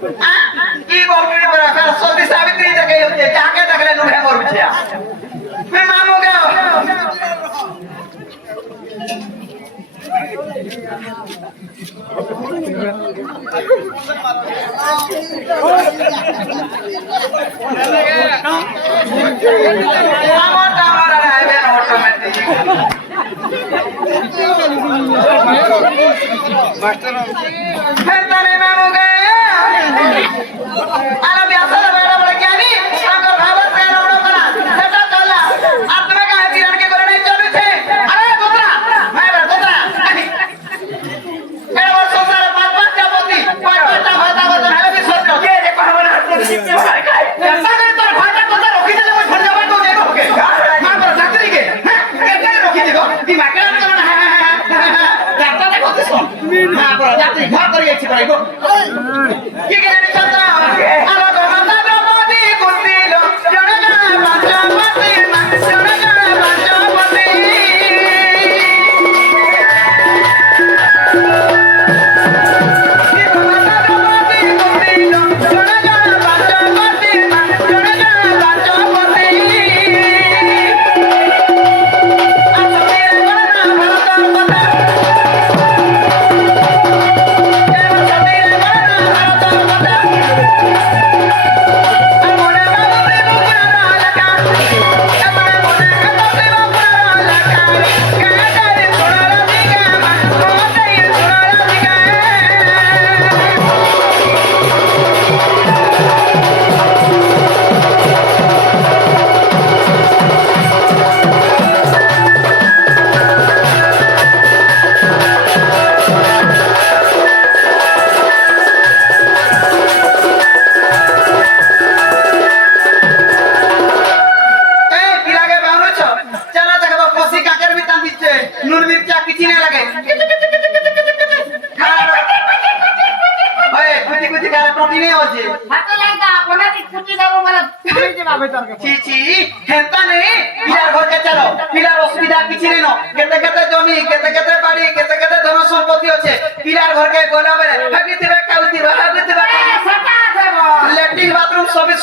কি বলবি বড় কাল সবই সাবিত্রী থেকে হচ্ছে যাকে দেখলে নুহে মরছে মে মামু গাও আমটা আমার আইবে অটোমেটিক মাস্টার হেতানে মামু গাও আরে ব্যাসালে বেড়া বলে জ্ঞানী আগর ভাবত বেড়া বড় করা সেটা চলা আর তুমি কাহে বিরানকে করে নাই চলছে আরে গোত্রা মাইরা গোত্রা এর বড় সংসারে পাঁচ পাঁচটা পতি পাঁচ পাঁচটা ভাতা ভাতা হেলে বি সত্য কে যে কহবো না হাতে দিতে হয় খায় সাগরে তোর ভাতা কথা রখি দিলে মই ঘর যাবা তো দেবো ওকে মা বড় চাকরি কে কে রখি দিব কি মাকেরা না যাত্রা দেখতে শুন মা বড় যাত্রী ঘর করে গেছি ভাই গো কি কে জানি চন্দ্র আলো গমতা দ্রৌপদী কুন্তিল জনে জনে বাঞ্চপতি জনে জনে বাঞ্চপতি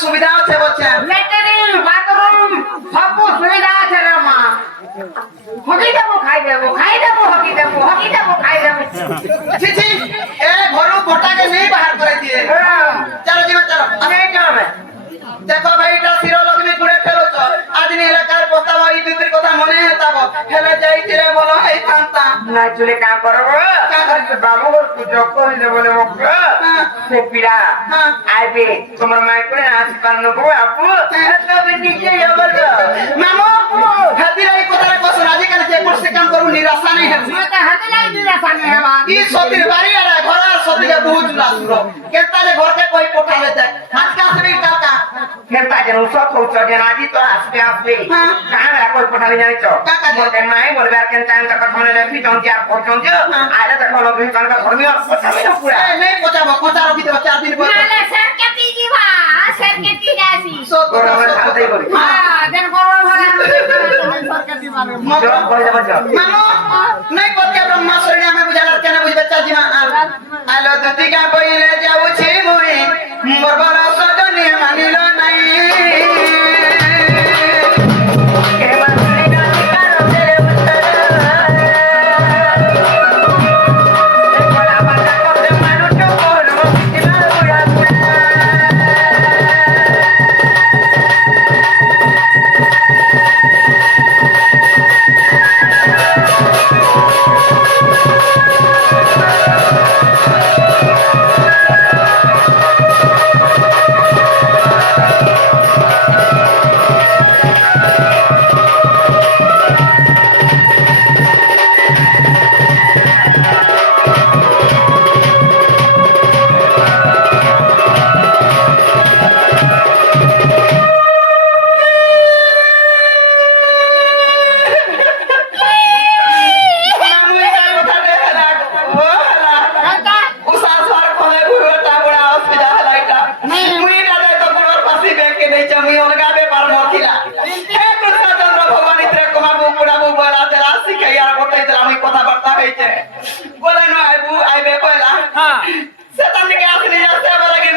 সুবিধা আছে বলছেন ল্যাট্রিন বাথরুম সব সুবিধা আছে রে মা হকি দেবো খাই দেবো হকি দেবো খাই দেবো ছি ছি এ ঘরু গোটাকে নেই বাহার করে দিয়ে চলো জীবন চলো আমি এই কামে দেখো ভাই এটা শিরলগ্নি পুরে ফেলছ আদিন এলাকার প্রস্তাব এই দুটির কথা মনে হতাব হেলে যাই তিরে বলো এই কান্তা না চলে কাম করব বাবুর পুজো কইলে বলে মুখ সেপিরা আইবে তোমার মাই করে আশীর্বাদ নেবো আপু তবে নিজে আমার মামু হাতির এই কথাটা কস রাজি কানে যে করছে কাম করু নিরাশা নেই হবে মাতা হাতে নাই নিরাশা নেই হবা কি সতির বাড়ি আরে ঘর আর সতিকে বহুত লাসুর কেতা যে ঘরকে কই পঠালে দেখ আজকে আসবে কাকা কেতা যে সব পৌঁছ যে আজি তো আসবে কাহা কই পঠালে জানিছ কাকা বলতে মাই বলবে আর কেন টাইম তক মনে রাখি জন কি আর পছন্দ আরে দেখো লোক কানকা ধর্মীয় পছাবে না পুরা নেই পছাবো পছা রখি দেব 4 দিন পর না স্যার কেতি দিবা স্যার কেতি যাসি সব করে খাওয়াই বলি হ্যাঁ দেন করব ভরে স্যার কেতি মারে মজা বলে যাব মামু নাই পতকে ব্রহ্মা শরণে আমি বুঝালা কেন বুঝবে চাজি মা আলো দতিকা বইলে যাউছি মুই বরবর সজনি মানিল নাই কথাবার্তা হয়েছে বলে নয় আইবে কয়লা সেটা থেকে আসলে যাচ্ছে আবার আগে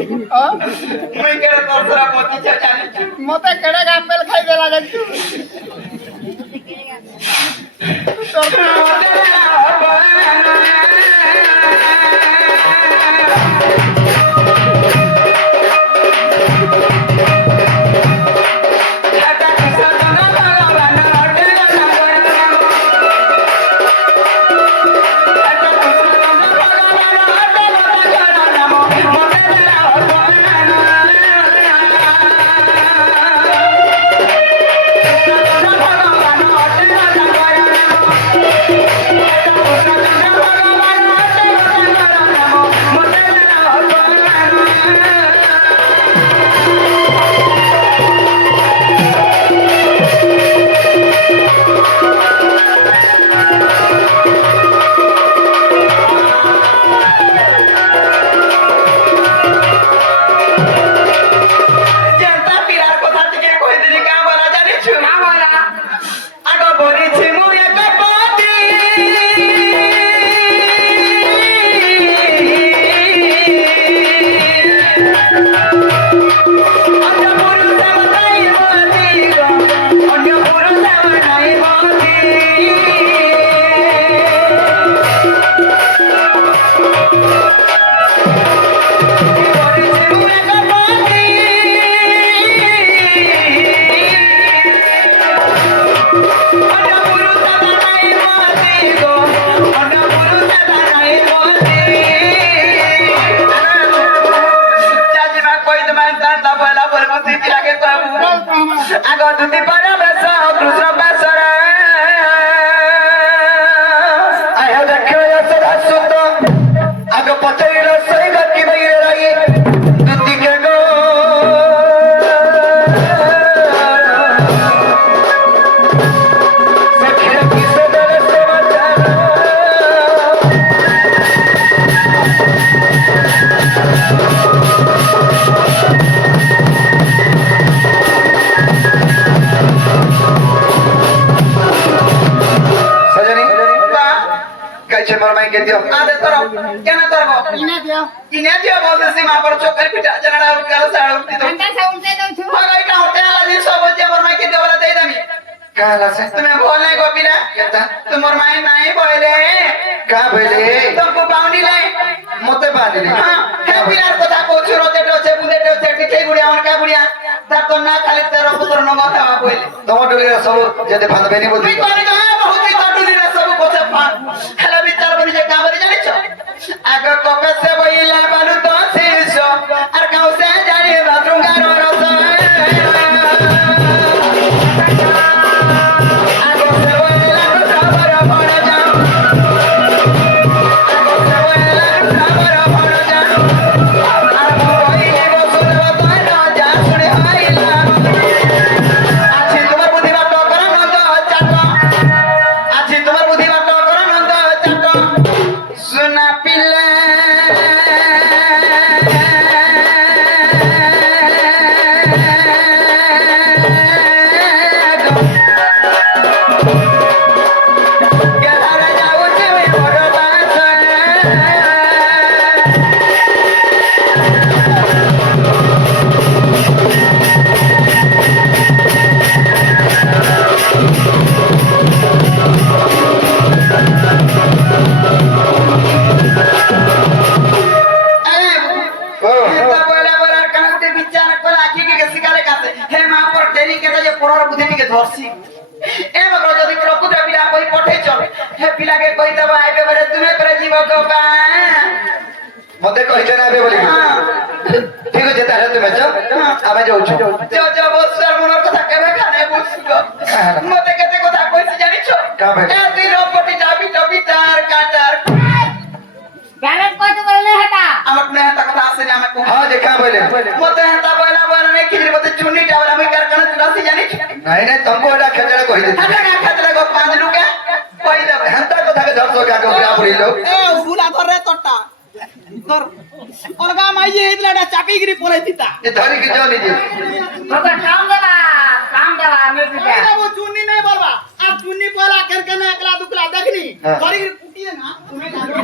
মুই কেড়ে তোর তোরা মতি জানি মতে কেড়ে আপেল খাই দে লাগে तुम्हें बोलने को बिना तुम्हार माए नहीं बोले का बोले तुमको बाउंडी ले मते बांधले हां हे बिलार কথা কইছো রতে ডোছে বুদে ডোছে টিকে গুড়িয়া আমার কা গুড়িয়া তার তো না খালি তের পুত্র ন কথা কইলে তোমার ডলিরা সব যেতে বাঁধবে নি বলি তুই কোনি না বহুত ই ডলিরা সব কথা ফান হেলা বিচার বলি যে কাবরি জানিছ আগ কপে সে বইলা বালু তো শিশ আর কাউ সে জানি বাথরুম গার রস ধরছি এ বাবা যদি প্রকৃত পিলা কই পঠেছ হে পিলাকে কই দেব আইবে বলে তুমি করে জীব গোবা মতে কইছ না আবে বলি ঠিক আছে তাহলে তুমি যাও আমি যাউছো যাও যাও বসর মনের কথা কেবে খানে বুঝছো মতে কেতে কথা কইছি জানিছো এ তুই রপটি যাবি যাবি তার কাটার ব্যালেন্স কত বললে হেটা আমার নেতা কথা আছে না আমাকে হ্যাঁ যে কা বলে মতে হেতা বলা বলা নে কির মতে চুনিটা বলা আমি কারখানা চুরাছি জানিছো নাই নাই তুমকো এটা খেজড়া কই দে খাতা না খাতলে গো পাঁচ লুকা কই দেব হেনতা কথা কে ধরছো কা গবরা পড়িলো এ বুলা ধরে তোরটা তোর ওরগা মাইয়ে হেদলাটা চাপিগিরি পলাই দিতা এ ধরি কি যাও নিজে তোকে কাম দেবা আমি দিতে এ বাবু চুন্নি নাই বলবা আর চুন্নি পলা কেরকেনা একলা দুকলা দেখনি হ্যাঁ। ধরি কুটিয়ে না তুমি জানো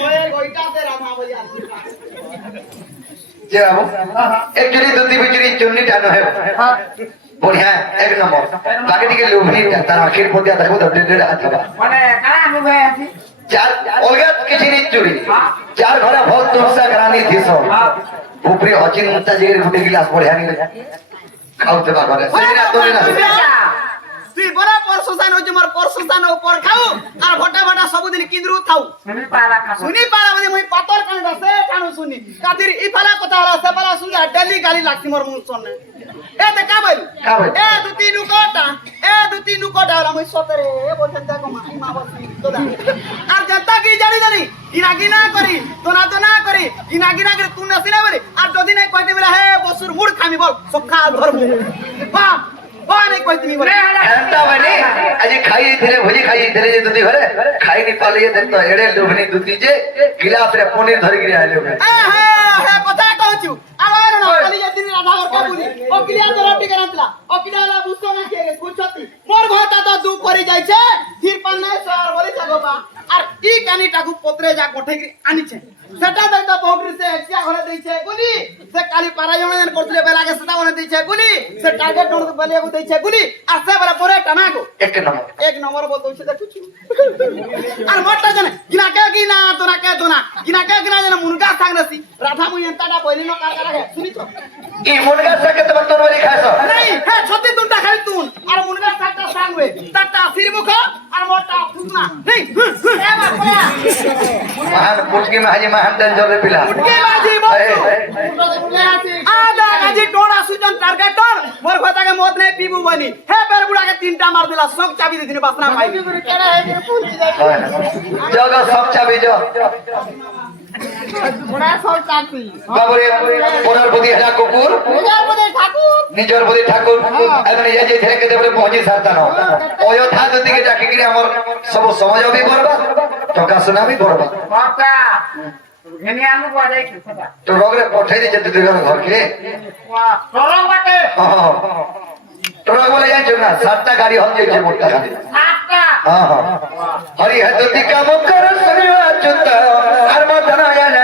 ওই ওইটাতে রামা ভাইয়া যে বাবু একচুয়ালি দুটি বিচুরি চুন্নিটা নহে বঢ়িয়া এক নম্বর বাকি টিকে লোভনীটা তার আখির প্রতি দেখো ডেডে হাত হবা মানে কারা মুভে আছে চার অলগা কিছু নি চুরি চার ঘরে ভল তোরসা গ্রানি দিছ উপরে অচিন মুত্তা জিগের গুটি গিলাস বঢ়িয়া নি খাওতে বা করে সেটা তোরে না তুই বড় পরশোসান হচ্ছে মোর পরশোসান উপর খাও আর ভটা ভটা ସବୁদিন কিন্দ্রু থাও শুনি পালা কাম শুনি পারা মানে মই পাতর কানে সে কানু শুনি কাদির ই ফালা কথা হলা সে পালা শুনি ডেলি গালি লাগছি মোর মুন সনে এ তে কা বলি এ দুতি নুকটা হলা মই সতরে এ বলছেন দেখো মা বসি তোদা আর জনতা কি জানি গিনা করি তোনা করি গিনা করে তুই নসিনা বলি আর যদি নাই কইতে বলে হে বসুর মুড় খামি বল সখা ধরমু বাপ বানে কইতিনি বলে এন্তা বলি আজি খাই ধীরে ভজি খাই ধীরে যে দুটি ঘরে খাই নি পালিয়ে দেখতো এড়ে লোভনী দুটি যে গিলাস রে পনির ধরি গিয়ে আইলো হে কথা কହୁଛୁ আমার না কালি যেদিন রাধা ঘর কাবুনি ও কিলিয়া তো রটি করantla ও কিডালা বুঝতো না কে কুছতি মোর ঘরটা তো দু করে যাইছে ফির পান্না সর বলি যাগোবা আর ই কানিটাকু পত্রে যা কোঠে আনিছে সেটা দেখতো বাউন্ডারি সে এক্সিয়া ঘরে দেইছে গুলি সে কালি পারায়ণ করছিলে বেলাকে সেটা ঘরে দেইছে গুলি সে টার্গেট নোট বলিয়াকু দেইছে গুলি আর সে বলে পরে টানাকো এক নম্বর বল দউছে দেখুছি আর মোরটা জানে গিনা তোনা জানে মুনগা সাংনাসি রাধা মুই এন্তাটা বলি ন কার কার শুনিছ কি মুনগা সাকে তো তোর বলি খাইছো নাই হে ছতি তুনটা খালি তুন আর মুনগা সাকটা সাংবে তারটা সিরমুখ আর মোরটা ফুটনা নেই এ বাবা মহান পুটকি মাঝি মহান ডেঞ্জর পিলা কে বাজি বল আদা আজি টোড়া সুজন টার্গেট টোর মোর কথাকে মত নাই পিবু বনি হে বের বুড়াকে তিনটা মার দিলা সব চাবি দিদিনে বাসনা পাই কেডা হে পুলকি যাই জগ সব চাবি জ বড়া সব চাবি বাবুরে পরার প্রতি হেলা কুকুর নিজর প্রতি ঠাকুর এমন এই যে ধরে কেতে বলে পৌঁছি সারতা ন অযথা দিকে ডাকি গিরে আমার সব সমাজ বি বরবাদ টকা সোনা বি বরবাদ বাবা এনে আমু বাজাই কি কথা তো রগরে পঠাই দিছে তুই ঘর কে বাহ সরং বাটে তোরা বলে যাইছো না 7টা গাড়ি হল যাইছে মোটা সাতটা হরি হদি কাম কর সরিয়া চুত আর মদনা জানে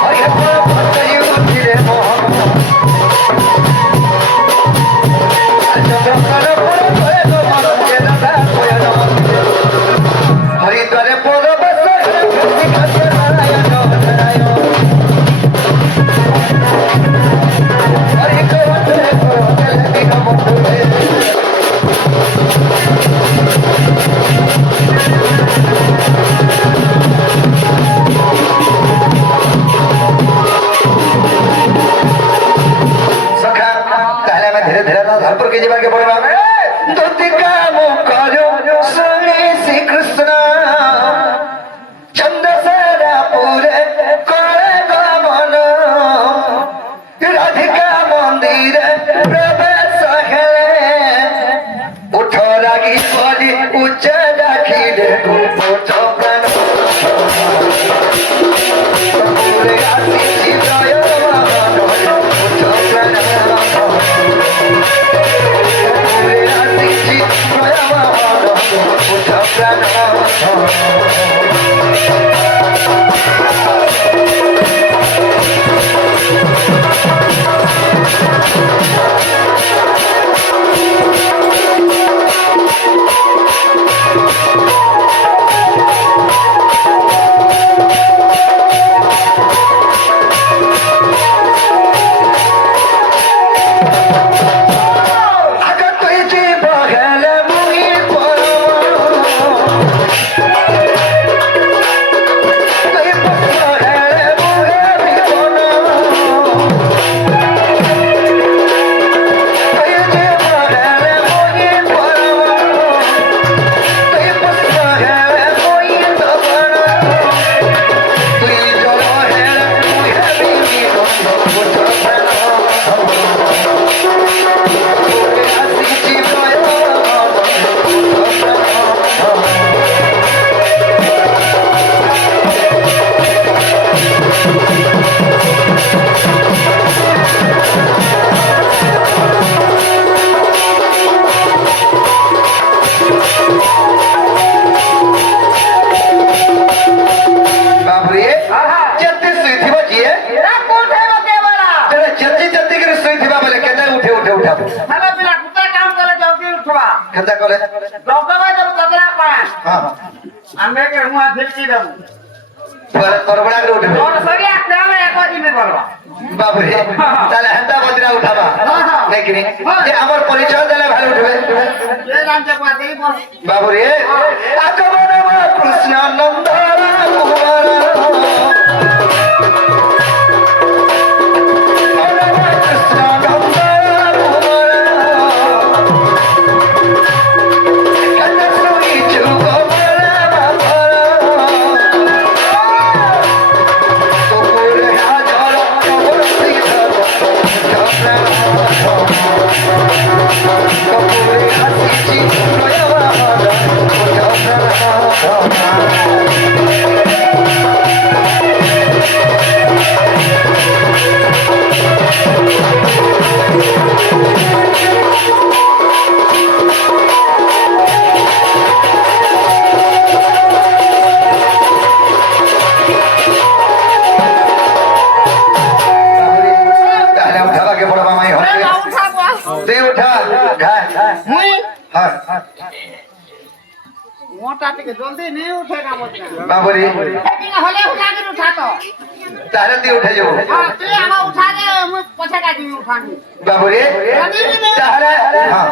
হরি হদি উঠিরে মোহ হরিদ্বারে পদ বস के जीवा के पड़वा में तुति काम करो सुनी श्री कृष्ण चंद्रसेना पूरे करे गमन राधिका मंदिर प्रवेश है उठ रागी पड़ी उच्च दाखिले उठ प्राण पूरे आसी जीवय उठ प्राण উঠে উঠে উঠাবো হ্যালো পিলা কুত্তা কাম করে জলদি উঠবা খেতা করে ডক্টর দেব ততরা পাস হ্যাঁ আমি কে হুয়া ফিরকি দেব তরবড়া করে উঠবে তোর সরি একটা এক দিনে বলবা বাবুরে তাহলে হেতা বদিরা উঠাবা নাকি রে যে আমার পরিচয় দিলে ভালো উঠবে এ রামচে পাতে বস বাবুরে আগমন কৃষ্ণ নন্দ তাহলে উঠাবাকে বড় মামাই হয় দে উঠা মুই হ্যাঁ মোটা থেকে জলদি নেই উঠে না বলতে বাবুরে এদিকে হলে উঠাকে উঠাতো তাহলে তুই উঠে যাবো হ্যাঁ তুই আমার উঠা দে মুই পছাটা দিবি উঠানি বাবুরে তাহলে হ্যাঁ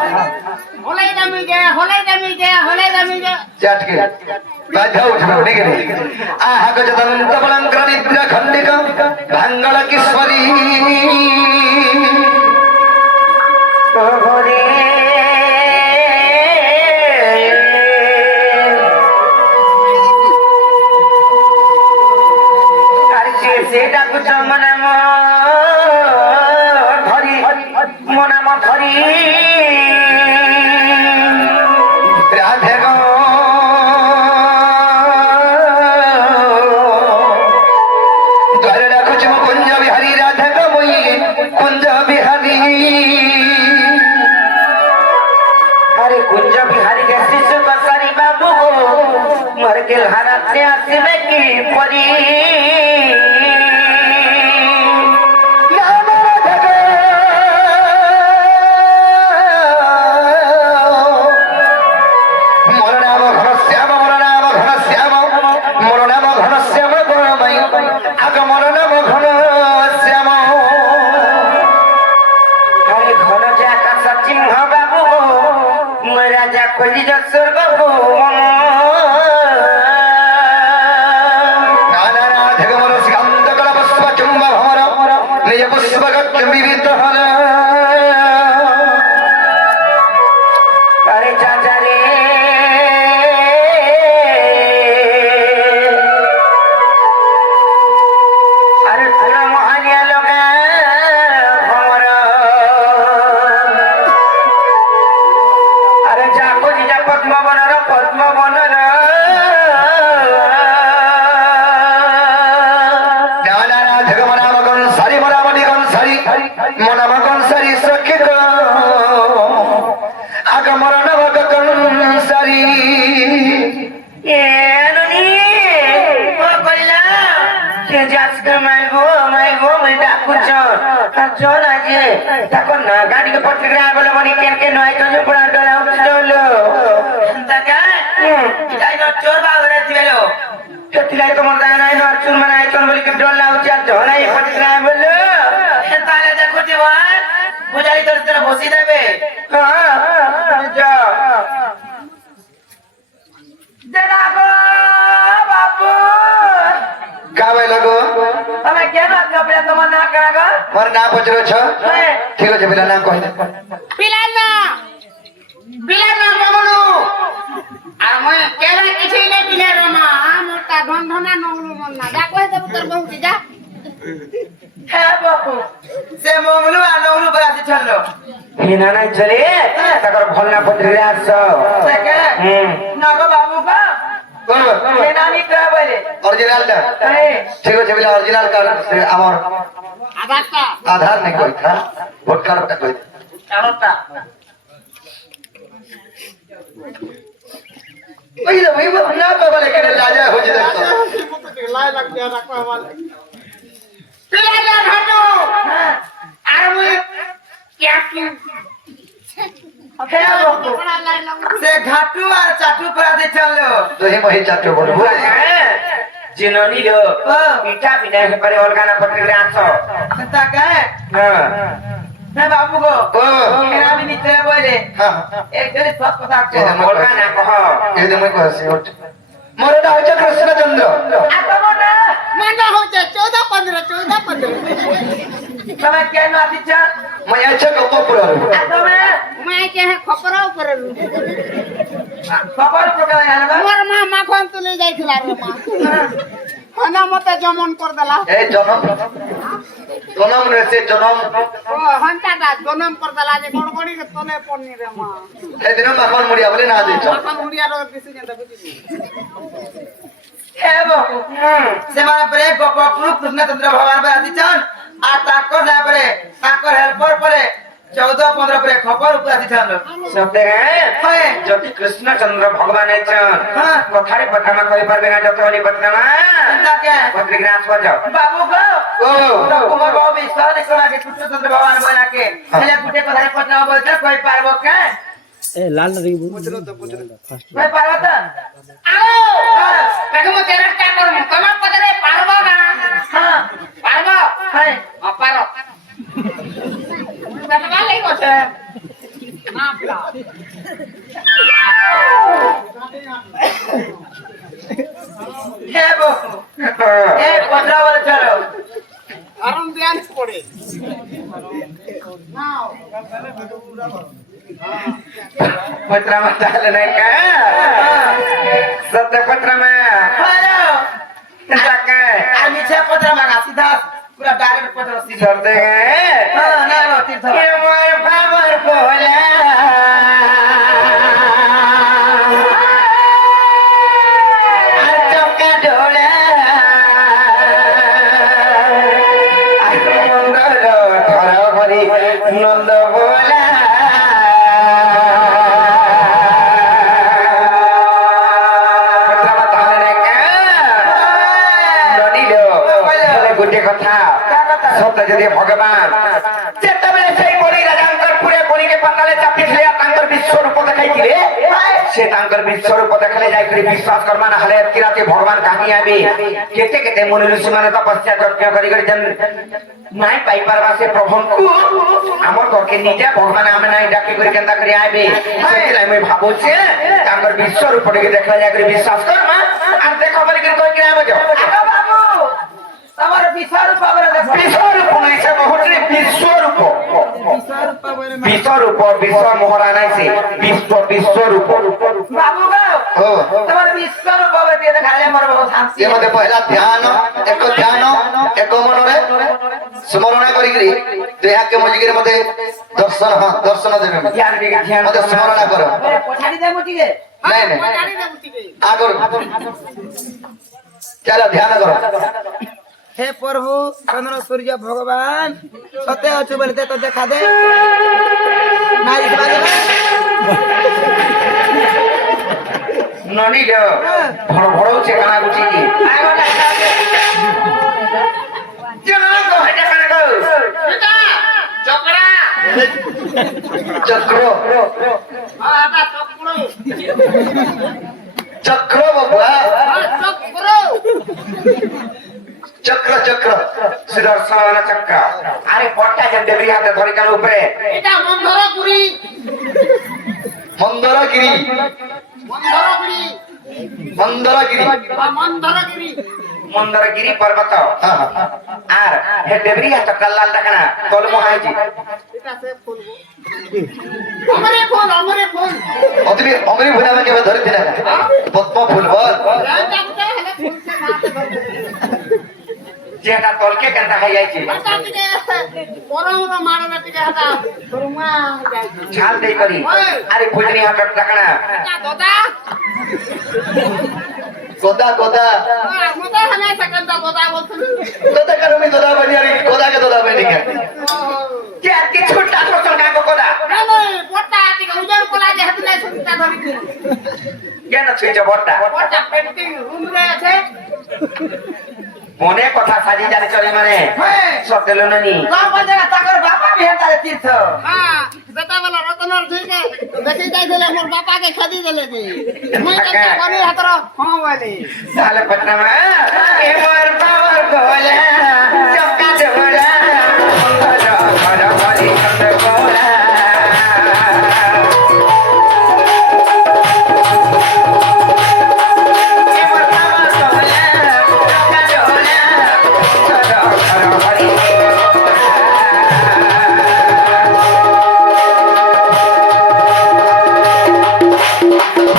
হলে দামি দে হলে দামি দে হলে দামি দে চাটকে বাধা উঠবে ঠিক আছে আহা গজদন্ত বলঙ্কর নিদ্রা খণ্ডিক ভাঙ্গল কিশোরী সেটা কুচ মনে ধরি মনাম ধরি রাধে গো ধরে রাখুছি মু কুঞ্জ বিহারী রাধে গো মুই কুঞ্জ বিহারী আরে কুঞ্জ বিহারী কে শিশু কসারি বাবু মর গেল হারাতে আসবে কি পরি মোর নাম ঘন শ্যাম মোর নাম ঘন শ্যাম মোর নাম ঘন শ্যাম গরমাই আগ মোর নাম ঘন শ্যাম আরে ঘন যে আকাশ চিহ্ন বাবু রাজা কলি স্বর্গ নানা রাধে গো মোর শ্রীকান্ত কর পুষ্প চুম্ব ভমর নিজ পুষ্প গচ্ছ বিবিধ হর আরে চাচা রে আরে তোরা মহানিয়া লগা ভমর আরে যা কলি যা পদ্মবনর নানা রাধে গো মোর নাম গন সারি মোর নাম গন সারি মোর নাম গন সারি সখী গো আগ মোর নাম গন সারি এনুনি ও কইলা কে যাসকে মাইগো মই ডাকুছ চল আজে তখন না গাড়িকে পটকে বলে মনি কেন নয় তো পড়া ডলা উঠলো দাদা যাই না চোর বাগরে দিলো কেতিলাই তোমার গায় নাই না চুর মানে আইছন বলি কে ডলা উঠি আর ঝলাই পটকে বললো তাহলে দেখো দিওয়ার বুঝাই তোর তোরা বসি দেবে হ্যাঁ যা দেখো বাবু গাবে লাগো તમે કેમ કપડા તમાર ના કરાગો মোর নাম পচરો ছ ঠিক আছে বিনা নাম কই পিলানা পিলানা মগনু আর মই কেরা কিছু নে পিলারো না মোটা ধনধনা নগলু মন না যা কই দেব তোর বহুটি যা হ্যাঁ বাবু সে মঙ্গলু আর নগলু বলাতে চললো হিনা নাই চলে তাকর ভলনা পত্রে আস নাগো বাবু বা নানি কা বলে অরিজিনালটা ঠিক আছে বিনা অরিজিনাল কার্ড আমার আধারটা আধার নাই কই থা ভোট কার্ডটা কই কারণটা ওই রে ভাই না বাবালে কেন লাজা হয়ে যায় লাই লাগতে রাখা वाले পিলানা ধনু আর মই হে বাবু সে ঘাটু আর চাটু পরাতে চলো তুই মহি চাটু বলবো জিননি লো পিঠা পিঠা করে অলগানা পত্রে আস তা কে হে বাবু গো এরা আমি নিতে বলে হ্যাঁ একদম সব কথা কো অলগানা কহ এই যে মই কইছি ওঠ মোর না হচ্ছে কৃষ্ণচন্দ্র আপো না মানা হচ্ছে 14-15 তুমি কেন আসিছ মই আছে গোপপুর তুমি मैं के है खपरा ऊपर খবর প্রকার আনবা मोर मां माखन तो ले जाइथिला रे मां खाना मते जमन कर देला এই জনম জনম রে সে জনম ओ हंताटा जन्म कर देला जे गड़बड़ी के तले पड़नी रे मां এই দিন মাখন মুড়িয়া বলে না দিছ माखन मुड़िया रो दिसि जंता बुझी হে বাবু সেমানে পরে গোপপুর কৃষ্ণচন্দ্র ভগবান পরে আসিছন আর তাকর তারপরে তাকর হেল্পর পরে 14-15 পরে খবর উপরে আসিছন শব্দে হয় যদি কৃষ্ণচন্দ্র ভগবান আছেন হ্যাঁ। কথারে পত্রমা কই পারবে না যতলি পত্রমা তাকে পত্রিকা আসবা যাও বাবু গো ও তোমার বাবু বিশ্বাস নেই তোমাকে কৃষ্ণচন্দ্র ভগবান বলাকে ছেলে কুটে কথারে পত্র বলতে কই পারবো কে কই পারবো তো আও তাকে মো চেষ্টা করব তোমার পদরে পারবো না হ্যাঁ পারবো হ্যাঁ পারো দাদা লাগি গছে না পিলা হে বাবু এ পত্র বলে চলো আরাম ধ্যান পড়ে নাও પત્રમાં ચાલે ને કા સત્ય પત્રમાં হ্যালো સકે আমি ছে পত্র মাগা সিধা পুরা ডাইরেক্ট পত্র সিধা સત્ય হ্যাঁ না না তীর্থ કે મોર પાવર બોલા আর চকা ঢোলা আর মন্দর ধর হরি নন্দ બોલા પત્રમાં ચાલે ને કા ননিলো বলে গোটে কথা সত্য যদি ভগবান যেতবেলে সেই বলি রাজাঙ্কর পুরে বলিকে পাতালে চাপিছিলে তাঙ্কর বিশ্বরূপ দেখাইছিলে সে তাঙ্কর বিশ্বরূপ দেখালে যাই করে বিশ্বাস করবা না হলে এত রাতে ভগবান কাহি আবে কেতে কেতে মুনি ঋষি মানে তপস্যা যজ্ঞ করি করে যেন নাই পাই পারবা সে প্রভুଙ୍କୁ আমার ঘরকে নিজে ভগবান আমি নাই ডাকি করে কেনতা করে আইবে সেটা আমি ভাবুছি তাঙ্কর বিশ্বরূপ দেখলে যাই করে বিশ্বাস করবা আর দেখো বলি করে কই কিনা আবে যাও আগো বাবু তোমার বিশ্বরূপ পাবরে দেখো বিশ্বরূপ নাই সে বহুতরে বিশ্বরূপ বিশ্বরূপ পাবরে বিশ্বরূপ বিশ্ব মহারা নাই সে বিশ্বরূপ বাবু গো ও তোমার বিশ্বরূপ পাবরে দিয়ে দেখালে মোর বহু শান্তি ये मते पहला ध्यान एक मनरे स्मरण करी देहा के मजिगिर मते दर्शन हां दर्शन देबे ध्यान देगा ध्यान मते स्मरण करो পছাড়ি দে মটিকে नहीं नहीं জানি না বুঝিবে आगर चलो ध्यान करो হে প্রভু চন্দ্র সূর্য ভগবান সতে অছু বলতে তো দেখা দে না দিবা দে ননি লো বড় বড় হচ্ছে কানা গুছি কি আগো দেখা দে জানো তো এটা কানা গো এটা চকড়া चक्र আটা চকড়ো चक्र बाबा চকড়ো चक्र चक्र সুদর্শন চক্র আরে পট্টা যেন দেবরি হাতে ধরে কাল উপরে এটা মন্ধরপুরি मंदरगिरी মন্ধরপুরি मंदरगिरी বা মন্ধরগিরি মন্দরগিরি পর্বত हां আর হে দেবরি হাতে কাল্লাল ডাকনা তলমো হাইজি এটা সে ফুলবো আমরে ফুল अतबी अमरी भुना में के धरि दिना पद्म फूल बोल এটা কোথায় হলে ফুল সে মাতে ধরবে যেটা তলকে কেনতা হই যাইছে এটা থেকে পরমরা মারনা থেকে হাতা ফরমা যাই ছাল দেই করি আরে ফুজনি হাতে ডাকনা এটা দাদা गोदा गोदा মতে হলে সেকেন্ড দাদা বলছিল गोदा करो मी गोदा बनियारी गोदा के गोदा बनी के কে কি ছোটটা ছোট কাকো কোদা না না পট্টা থেকে উজার কোলা যে হাতে নাই সুতা ধরি কেন ছুঁইছে বড়টা পট্টা পেন্টিং রুম রে আছে মনে কথা সাজি জানি চলে মানে সব দিল নানি গাঁও বাজারে তাকর বাবা তারে তীর্থ হ্যাঁ যেତେବେଳେ ରତନର ଝିକେ ଦେଖି ଯାଇଥିଲେ ମୋର ବାପାକେ ଖେଦି ଦେଲେ ଯେ ମୁଇଁ କେତେ କନି ହାତର ହଁ ବୋଲି তাহলে পটনা মা এমর পাওয়ার গোলা চকা জোড়া ঘর ঘর ঘরি ঘর গোলা এমর পাওয়ার গোলা চকা জোড়া ঘর ঘর ঘরি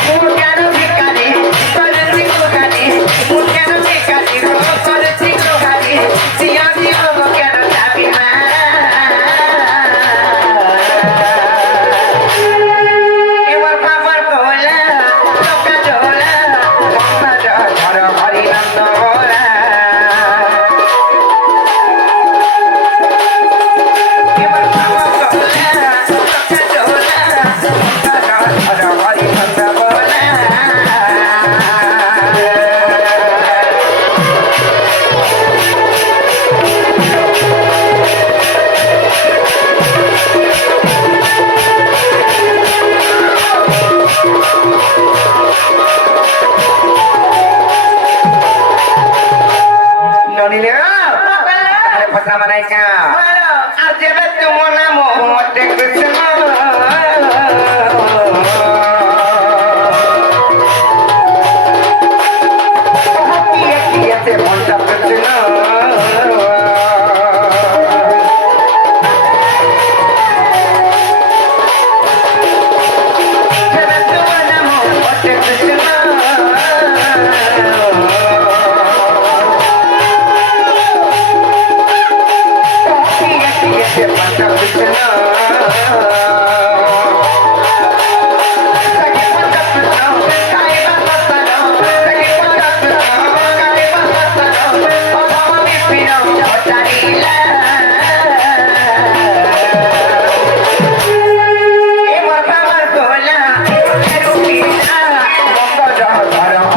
মুরগানো ভিখারি করছি গোগানি মুরগানো ভিখারি করছি গোগানি জিয়া জিয়া কেন যাবি না এবার বাবার কোলা চকা ঝোলা ঘর হরি নন্দ গোলা এবার বাবার কোলা চকা ঝোলা ঘর হরি নন্দ গোলা ননিলে আরে ফটা বানাইকা আর যেবে তোমার নাম মতে কৃষ্ণ কিয়েতে মনটা কৃষ্ণ যেবে তোমার নাম মতে কৃষ্ণ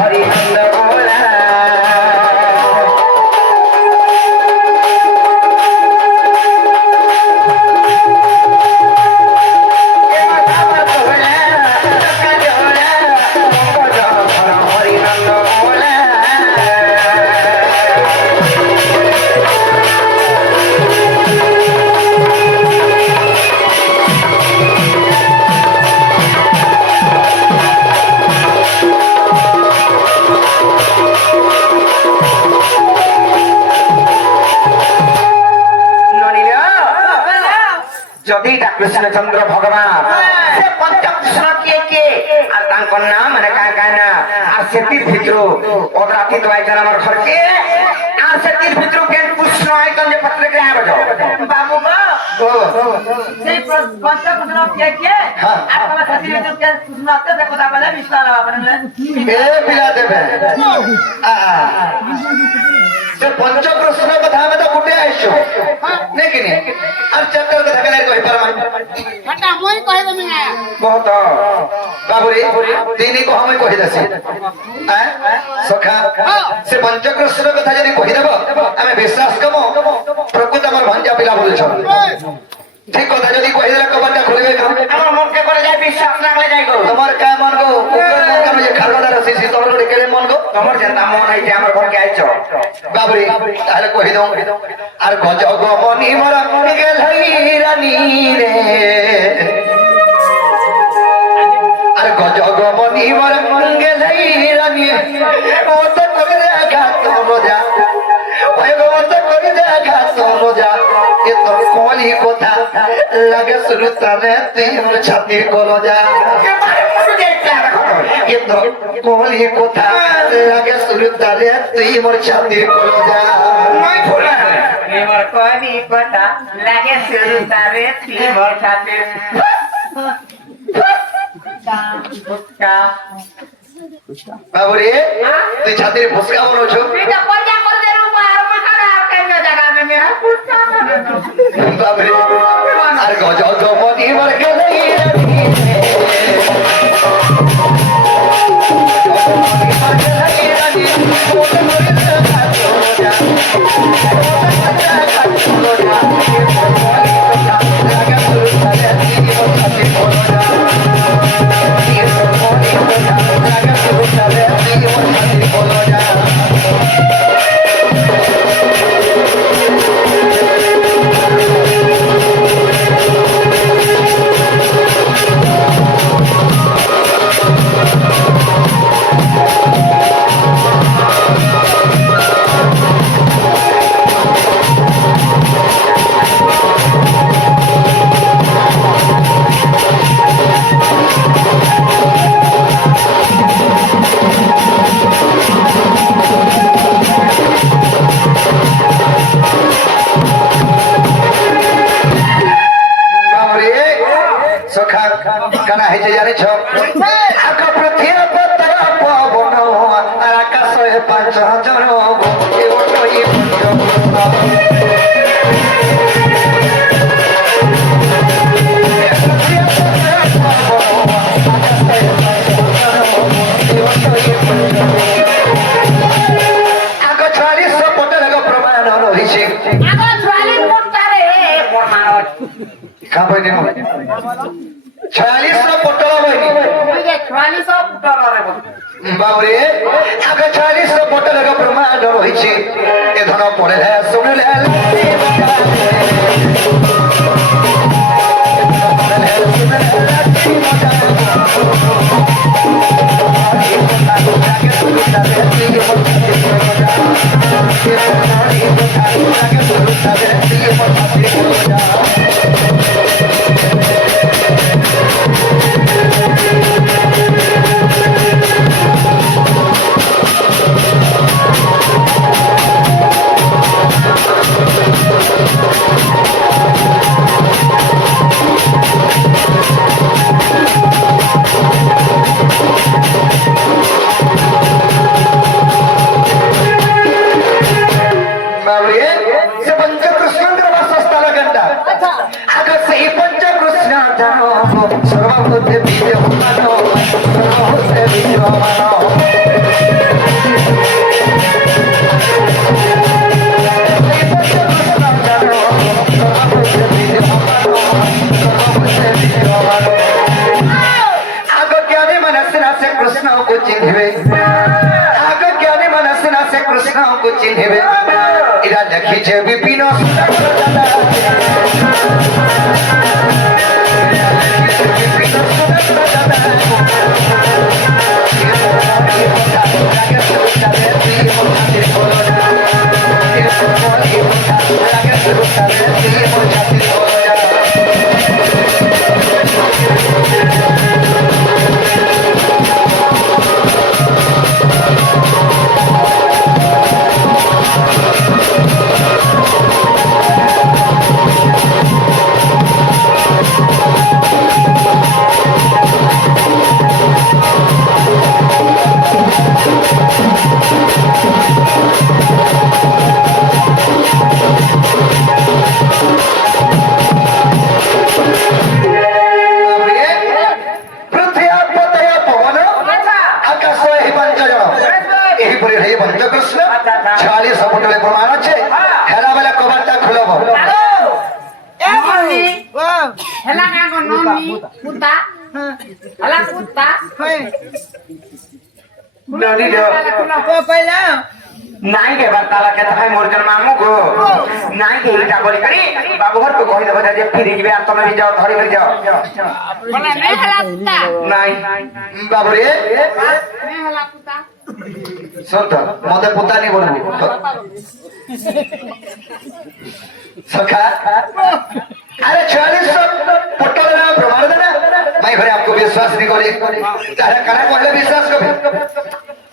হরি নন্দ গোলা যদি এটা কৃষ্ণচন্দ্র ভগবান সে পঞ্চকৃষ্ণ কিয়ে আর তাঙ্কর নাম মানে কায় কায় না আর সেটির ভিতরু অদরাতি তো আইছেন আমার ঘরকে আর সেটির ভিতরু কেন কৃষ্ণ আইছেন যে পত্রিকা আবজ বাবু গো সেই পঞ্চকৃষ্ণ কে আর তোমার সাথী কে কৃষ্ণ আতে দেখো তা বলে বিস্তার হবে এ পিলা দেবে ସେ ପଞ୍ଚକୃଷ୍ଣ କଥା ଆମେ ତ ଗୁଟେ ଆଇଛୁ ନାଇଁ କି ଆଉ ଚାରିଟା କଥା କେନାଇ କହିପାରମା ହଟା ମୁଇଁ କହିଦେମି ନା ବହୁତ ବାବୁରେ ତିନି କହ ମୁଇଁ କହିଦେସି ସଖା ସେ ପଞ୍ଚକୃଷ୍ଣ କଥା ଯଦି କହିଦେବ ଆମେ ବିଶ୍ୱାସ କମ ପ୍ରକୃତ ଆମର ଭଞ୍ଜା ପିଲା ବୋଲୁଛ ঠিক কথা যদি কহিদেলে কবারটা খুলবে আমার মনকে করে যাই বিশ্বাস লাগলে যাই গো তোমার কা মন গো কেন যে খারগাদার আছে তোমার গোটে কেলে মন গো তোমার যেটা মন হইছে আমার ঘরকে আইছো বাবরে তাহলে কহি দাও আর গজ গমনি মরা গেলাই রানী রে আর গজ গমনি মরা গেলাই রানী ও তো করে দেখা তোমরা ওই গো তো করে দেখা তোমরা এ তো কোলি কথা লাগে সুরতানে তুই ছাতির কলজা এ তো কোলি কথা লাগে সুরতানে তুই মোর ছাতির কলজা নয় ভুলা এবার কনি কথা লাগে শুরু তারে তিমর সাথে বাবুরে তুই ছাতির ফুসকা বলছ এটা পয়সা করে দে রূপা আর মাখারা আর কেন জায়গা নেই আর পুষ্টা বাবুরে আর গজ গমনি মর গেলাই রানী সখা কানা হয়েছে জানিছ আগ পৃথিবী পতর পবন আর আকাশে 5 জন এ ওই আগ 40 পটল প্রমাণ রহিছে আগো 44 ফুটটারে প্রমাণ কা বইনি 46 পটল বইনি ওই যে 44 ফুটরে বাবরে আগে 40 পটল প্রমাণ রহিছে এ ধন পড়ে শুনলে से पंचकृष्ण वासस्थल घंटा आग से पंचकृष्ण जानो सर्वभूत बीज मानो सर्वभूत बीज मानो आग ज्ञानी मनस्ना से कृष्ण को चिन्हवे आग ज्ञानी मनस्ना से कृष्ण को चिन्हवे इरा देखिছে विपिन पंचकृष्ण 40 पटल प्रमाण अच्छे हेला बेला कबाटा खुलब এ মনি হেলা কাগো ননি কুত্তা হেলা কুত্তা नदी दो पहिला नाई के ताला के थाई मोर जन मामू गो नाई के इटा बोली करी बाबू घर को कहि देबो जे फिर जिबे आ तमे जाओ धरि कर जाओ বলে নে হেলা কুত্তা नाई बाबू रे নে হেলা কুত্তা सुन तो मते पुता नहीं बोलबो सखा अरे 40 पटल ना प्रमाण देना मैं घरे आपको विश्वास नहीं करी तारा करा पहले विश्वास कर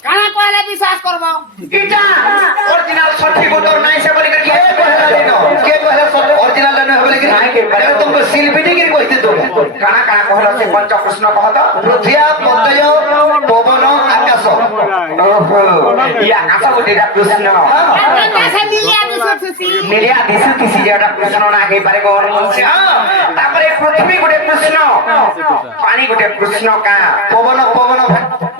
কানা কইলে বিশ্বাস করব इटा ओरिजिनल सठी गोटर नाई से बोली करी के पहला दिनो के पहला सब ओरिजिनल न होले कि नाई के अरे तुमको सिलबिटी की कहते तो काना काना कहला से पंचकृष्ण कहत पृथ्वी पतय पवन आकाश ओहो या आकाश गोटेटा कृष्ण কানা সে মিলিয়া দিছো খুশি मिलिया दिसु किसी जेटा कृष्ण ना के पारे को तापरे पृथ्वी गोटे कृष्ण पानी गोटे कृष्ण का पवन पवन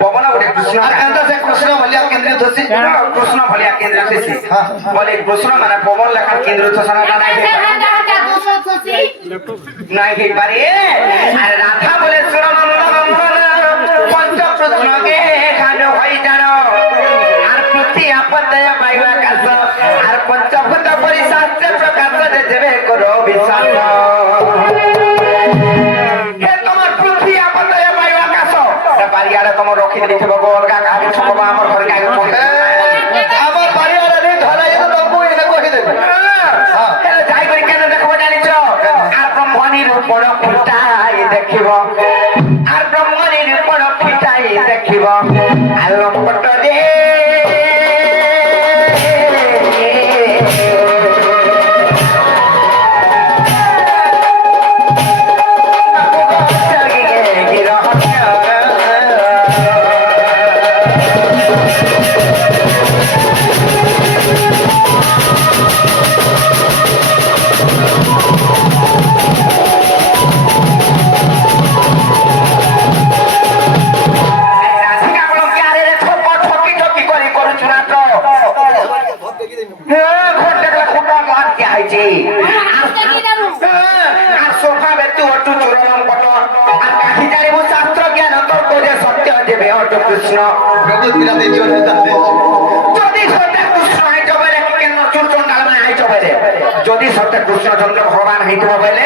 पवन गोटे कृष्ण और कांता से कृष्ण भलिया केंद्रित होसी कृष्ण भलिया केंद्र से हाँ। बोले कृष्ण माने पवन लेखा केंद्र तो सना কানা नहीं সে है হাজা হাজা দুশো খুশি नहीं के पारे अरे राधा बोले सुरनंदन पंच कृष्ण के खानो भाई जानो और पृथ्वी आपदय बायवा कास और पंचभूत परिशास्त्र प्रकाश दे देवे करो विश्वास हे तमर पृथ्वी आपदय बायवा कास बारियारे तम रखि देथिब गो अलगा काहे छबा हमर घर काहे আমার বাড়িওয়ালা নেই ধরা যেত তবু এনে কহি দেবে যাই করি কেন দেখব জানিছ আর ব্রহ্মণীর উপর ফুটাই দেখিব আর ব্রহ্মণীর উপর ফুটাই দেখিব আর লম্পট রে জানিব শাস্ত্র জ্ঞান তর্ক যে সত্য দেবে অর্থ কৃষ্ণ প্রভু বিরাতে চলে যাচ্ছে যদি সত্য কৃষ্ণ হইতে পারে কেন চুরচন ডালমে হইতে পারে যদি সত্য কৃষ্ণচন্দ্র ভগবান হইতে পারে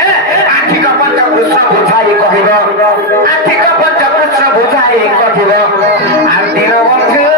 আর্থিক পঞ্চ কৃষ্ণ বুঝাই কহিব আর্থিক পঞ্চ কৃষ্ণ বুঝাই কহিব আর দীনবন্ধু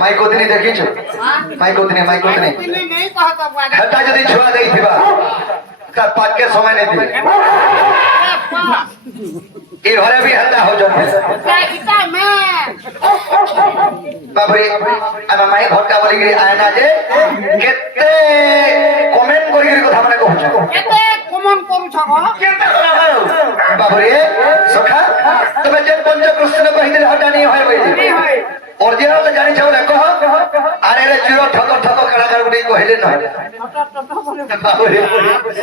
মাই কোদিনী দেখিছো মাই কোদিনী তিনি নেই কহত বুয়া হেটা যদি ছুয়া দেইথিবা তার পাক্কে সময় নেই দিবে এই ঘরে भी হেটা हो जन्म ইটা মে বাবরে আমার মাই ঘরটা বলি গরি আয়না যে কেতে কমেন্ট করি গরি কথা মানে কହୁଛ এতে কমন করুছ গো বাবরে সখা তবে যে পঞ্চ কৃষ্ণ কহিলে হটা নি হয় বই অরিজিনাল তো জানি ছাও না কহ আরে রে চির ঠক ঠক কলাকার গুলি কহিলে নয় বাবরে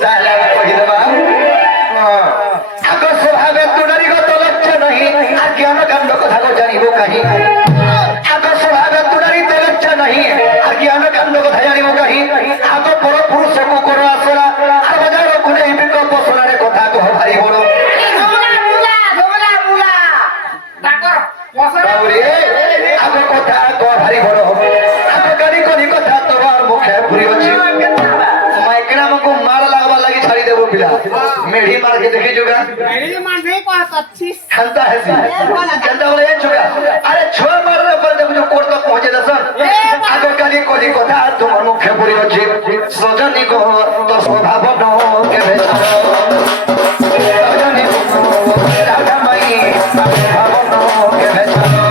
তাহলে কহিলে বা আগ স্বভাবে তুনারি গত লক্ষ্য নহি আর জ্ঞান কাণ্ড কথা কো জানিব কাহি আগ স্বভাবে তুনারি তে লক্ষ্য নহি আর জ্ঞান কাণ্ড কথা জানিব কাহি আগ পর পুরুষ কো করো আসরা আর বাজার গুনে বিকল্প সোনারে কথা কহ ভাই বড় ধোলা ডাকর বাবরে আগ কথা কহ ভারি বড় আগ গানি কোনি কথা তোমার মুখে পুরি আছে মাইকনা মকো মার লাগবা লাগি ছাড়ি দেবো পিলা মেঢ়ি মার के देखी जुगा মেরি মান নেই কহত ছিস खंता है सी कहता बोले ये जुगा अरे छोड़ मारने पर जब जो कोर्ट तक पहुंचे दसन आगो काली कोली কথা তোমার মুখে পুরি আছে সজনী গো তো স্বভাব নো के बेचारो সজনী গো রাধা মাই স্বভাব নো के बेचारो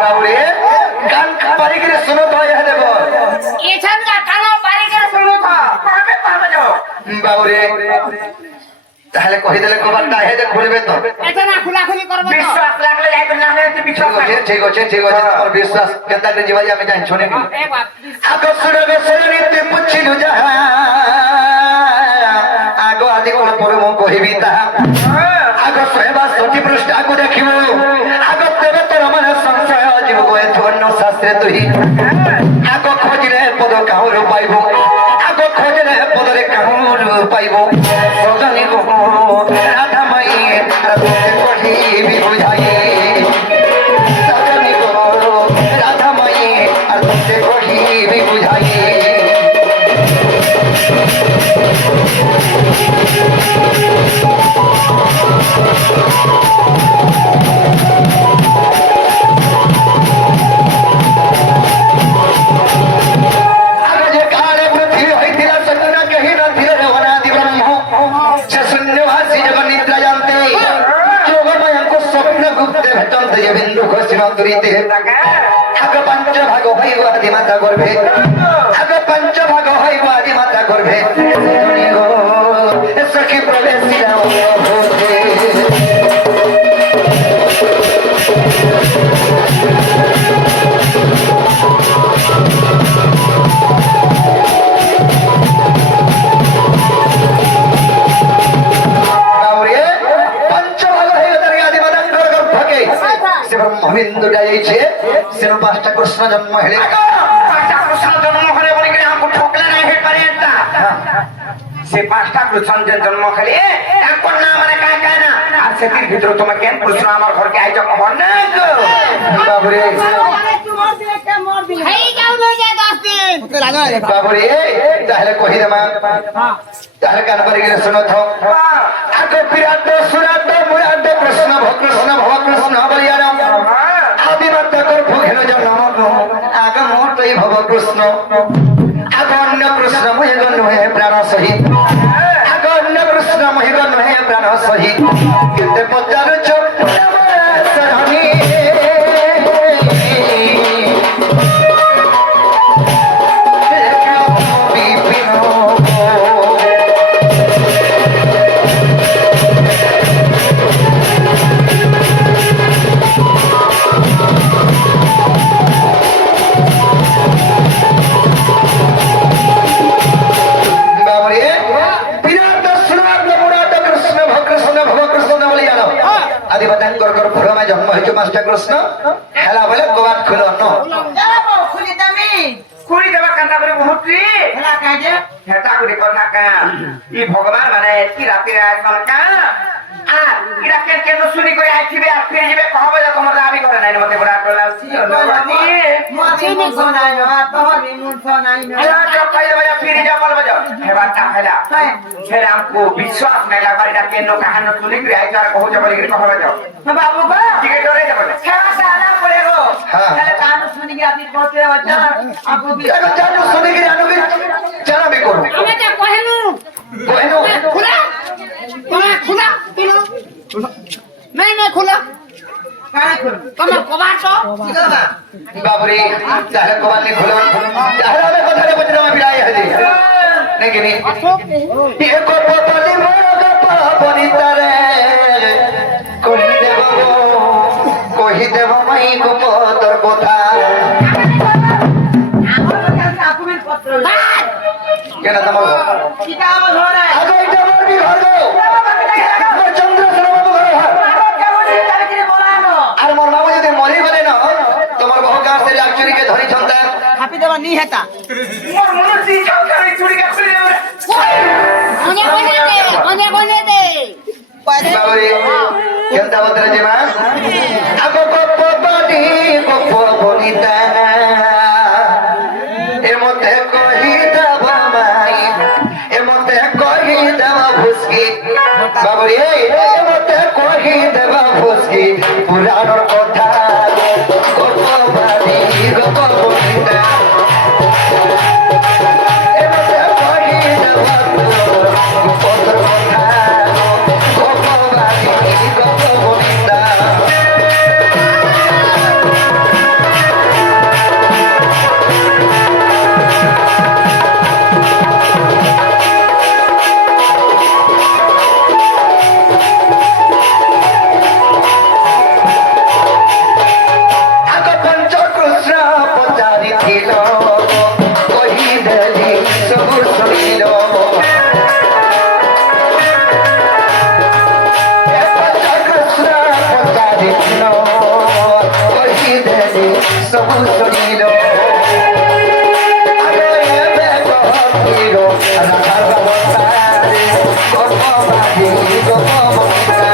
বাবরে গান পারি করে শুনো তো ইয়া দেব এছান কা কানো পারি করে শুনো তো পাবে যাও বাবরে তাহলে কহি দেলে কবারটা হেদে খুলবে তো এছানা খুলাখুলি করবে তো বিশ্বাস লাগলে যাইবে না হলে বিশ্বাস ঠিক আছে তোমার বিশ্বাস কেনতা করে জীবাই আমি জানি শুনে কি এ বাপ আকর্ষণে শরণীতে পুছিলু যাহা আগ আদি কোন পরে মো কহিবি তাহা আগ সেবা সতি পৃষ্ঠ আগ দেখিব আগ তেবে তোর মনে সংশয় জীব গয়ে ধন্য শাস্ত্রে তুই আগ খোঁজলে পদ কাহুর পাইব আগ খোঁজলে পদরে কাহুর পাইব সজনী গো রাধা মাই কহিবি বুঝাই সজনী গো রাধা মাই আর তোতে কহিবি বুঝাই আগে যে কালে পৃথিবী হইছিল সত্যনা কেহি নথিল রে অনাদি ব্রহ্ম সে শূন্যভাসী জগৎ নিদ্রা জানতে যোগময়ঙ্ক স্বপ্ন গুপ্তে ভেটন্তে যে বিন্দু খসিন অন্তরিতে আগে পঞ্চ ভাগ হইব আদি মাতা গর্ভে আগে পঞ্চ ভাগ হইব আদি মাতা গর্ভে সখী প্রবেশিলা ভূতে বাবরে পঞ্চভাগ হয়ে তার আদি মাতা গর্ভকে সে ব্রহ্মবিন্দু যাইছে সেন পাঁচটা কৃষ্ণ জন্ম হেলে সে পাঁচটা কৃষ্ণ জন্ম খেলে তারপর না মানে কায় কায় না আর সেটির ভিতরে তোমার কেন কৃষ্ণ আমার ঘরকে আইজ খবর না গো বাবরে হেই যাও নই যা 10 দিন বাবরে তাহলে কহি দেমা তাহলে কান করে গেলে শুনো তো আগে বিরাট সুরাট মুরাট কৃষ্ণ ভব কৃষ্ণ বলিয়ারাম আদি মাতা গর্ভ ঘেল জন্ম আগে মোটই ভব কৃষ্ণ আগে অন্য কৃষ্ণ মুয়ে ପାଞ୍ଚଟା କୃଷ୍ଣ ହେଲା ବେଳେ କବାଟ ଖୋଲ ନ যাবো খুলি দামি খুলি দেবা কান্দা করে বহুতরি খেলা কাজে হেটা করে কথা কা ই ভগবান মানে কি রাতে আসল কা আর ইরা কেন শুনি করে আইছিবে আর ফিরে যাবে কবে যা তোমার দাবি করে নাই মতে বড় করলাছি মোদি মুন শোনাই না তোমার মুন শোনাই না ফিরে যাও বলবো যাও হেবার টা হেলা फिर हमको विश्वास नहीं लगा इधर के नो कहानी सुनी कि आई चार कहो जब लेकर कहो जाओ বাবু গো टिकट हो रहे जब খেলা সালা পড়ে গো হ্যাঁ। তাহলে কান শুনি কি আপনি পৌঁছে আচ্ছা আপু কি জানো জানো শুনে কি জানো কি জানো আমি করব আমি যা কহেনু কইনো খুলা তুমি খুলা তুলো নাই খুলা কানে খুল তুমি কবাট ঠিক আছে বাবুরে তাহলে কবাট নি খোলো তাহলে আমি কথাটা বুঝলাম আমি বিলাই হয়ে নাকি নি এ কপলি মগ পাবনি তারে কহি দেব মাই গোপতর কথা আপুমের পত্র কেন তোমার কি কাম ধরে আগে এটা আমার বিঘর গো আমার চন্দ্রসেন বাবু ঘর আর মোর বাবু যদি মরি গলে না তোমার বহু গাঁ সে রাজচুরিকে ধরি ছন্তা হাপি দেবা নি হেতা मोर मन सी जाओ करे चूड़ी का खुली दे কোনে দে বাবুরে কেনটা বলতে যে মা আগো গপ বাড়ি গপ বনিতা এর মধ্যে কহি দেব মাই এর মধ্যে কহি দেব ফুসকি বাবুরে এর মধ্যে কহি দেব ফুসকি পুরানোর কথা গপ বাড়ি গপ বনিতা এর মধ্যে কহি দেব গোপতর কথা গপ বাড়ি গপ বনিতা আগ পঞ্চকৃষ্ণ পচারি ছিল কহি দেলি সবু শুনিল পঞ্চকৃষ্ণ পচারি ছিল কহি দেলি সবু শুনিল আগে এবে কহিল রাধার বাবতারে গপ বাড়ি গপ বনিতা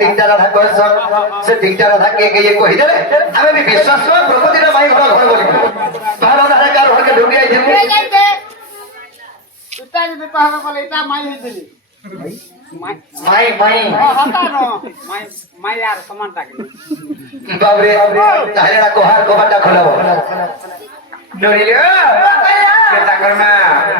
তিনটা রাধা করেছেন সে তিনটা রাধা কে গিয়ে কহি দেবে আমি বি বিশ্বাস করি প্রকৃতির মাই ঘর ঘর বলি ভালো রাধা কার ঘরকে ঢুকে আইছিলাম যাইতে তুই যদি পাহাড় বলে এটা মাই হইছিলি মাই মাই হতা ন মাই আর সমান থাকে বাবরে তাহলে না কোহার কোহাটা খোলাবো নরিলে কেতা করমা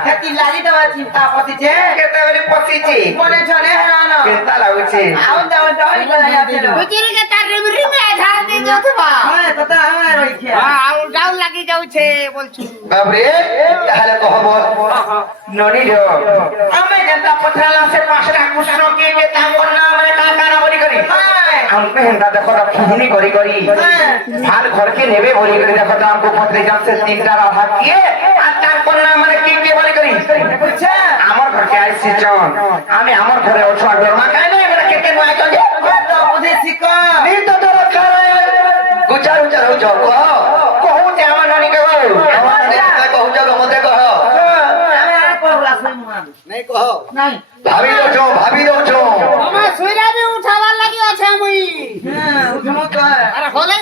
হেতি লাগি দেবা চিন্তা পতিছে কেতা বলি পছিছি মনে চলে হারানো কেতা লাগুছে আউন দাও ডরি করে যাচ্ছিল বুঝিরে কে তার রিমরি মে ধার দি যাওতবা হ্যাঁ তো আমরা রইছে আর ডাউন লাগি যাচ্ছে বলছি বাবরে তাহলে কহব নরিলে আমি যেটা পথরালা সে পাঁচটা কুষ্ণ কে কেতা করনা মানে কাকা না বলি করি हमको हेंदा देखो तो खुदनी करी करी भार घर के नेबे बोली करी देखो तो हमको पत्रे जब से तीनटा राधा किए आतार कोना माने की बोली करी अच्छा আমার ঘরকে আইছি চন আমি আমার ঘরে ওঠো আর ডরমা কাই না এবারে কেতে নয় চল যে তো বুঝে শিখো নি তো তোর কারে গুচার উচার হউছ কহ কহু যে আমার নানি কে গো আমার নানি কহুছ গমতে কহ আমি আর কহলা শুই মুয়া নাই কহ নাই ভাবি দউছ আমার শুইরা বি উঠাবার লাগি আছে মুই হ্যাঁ উঠমো কহ আরে হলাই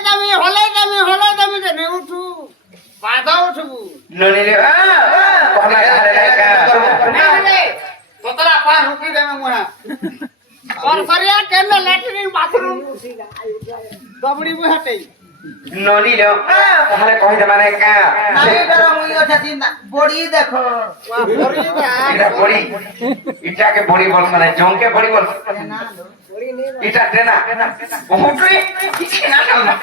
দামি যে নে উঠু বাধা উঠবু ননি রে কহলা আরে না রে তোতলা পা হুকি দেবে মুয়া और सरिया केन लैट्रिन बाथरूम दबड़ी मुहाते ননি রে তাহলে কই দে মানে কা নাই বের মুই ওঠা চিন্তা বড়ি দেখো भरी जा এটা বড়ি ইটাকে বড়ি বলছ না জংকে বড়ি বলছ এটা দেনা বহুতই কিছু না না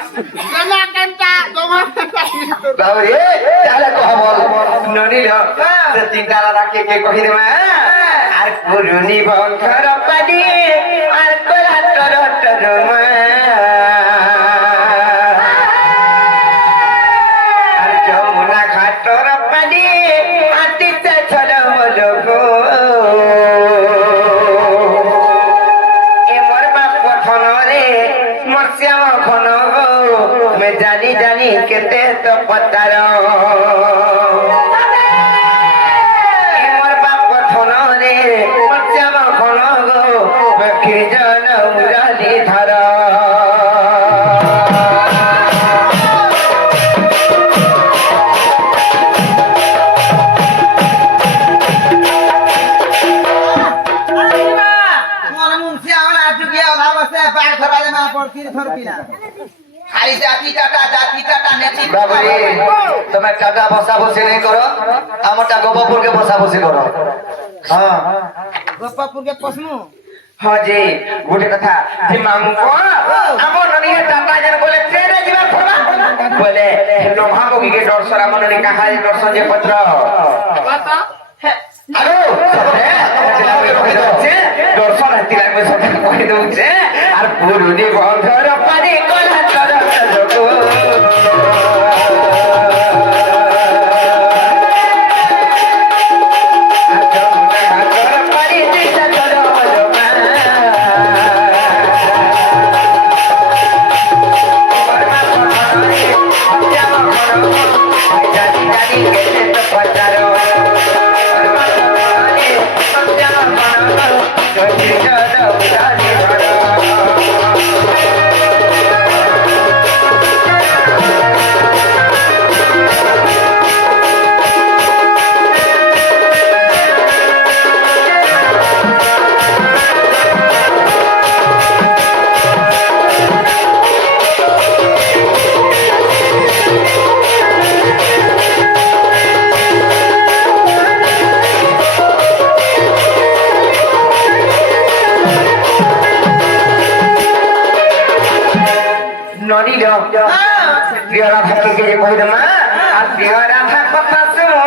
जना कंटा दोमा বাবরে তাহলে কহ বল ননি রে সে তিনটা রাখে কে কই দে আর পুরুনি বংশর পানি আর কোলা তরতরমা আর যমুনা ঘাটর পানি আতিতে ছলমল গো এ মোর বাপ পথন রে মোর শ্যাম ঘন গো মে জানি জানি কেতে তো পতার ধর মোর মুন্সি আমার আজু গিয়া ওলা বসে পার ধরালে মা পড়তি ধরবি না খালি জাতি টাটা নেতি বাবরে তুমি টাটা বসা বসি নাই করো আমারটা গোপাপুরকে বসা বসি করো হ্যাঁ গোপাপুরকে পসমু হ্যাঁ জি গোটে কথা যে মামু কো আমার ননি টাটা যেন বলে ট্রেনে ଯିବା পড়বা বলে লোভা বগিকে দর্শন আমার ননি কাহাই দর্শন যে পত্র पता আরো দর্শন হাতি লাগবে সব কই দউছে আর পুরুনি বন্ধর পানি কলা তর জগো ননি লো প্রিয় রাধাকে যে কই দমা আর প্রিয় রাধা কথা শুনো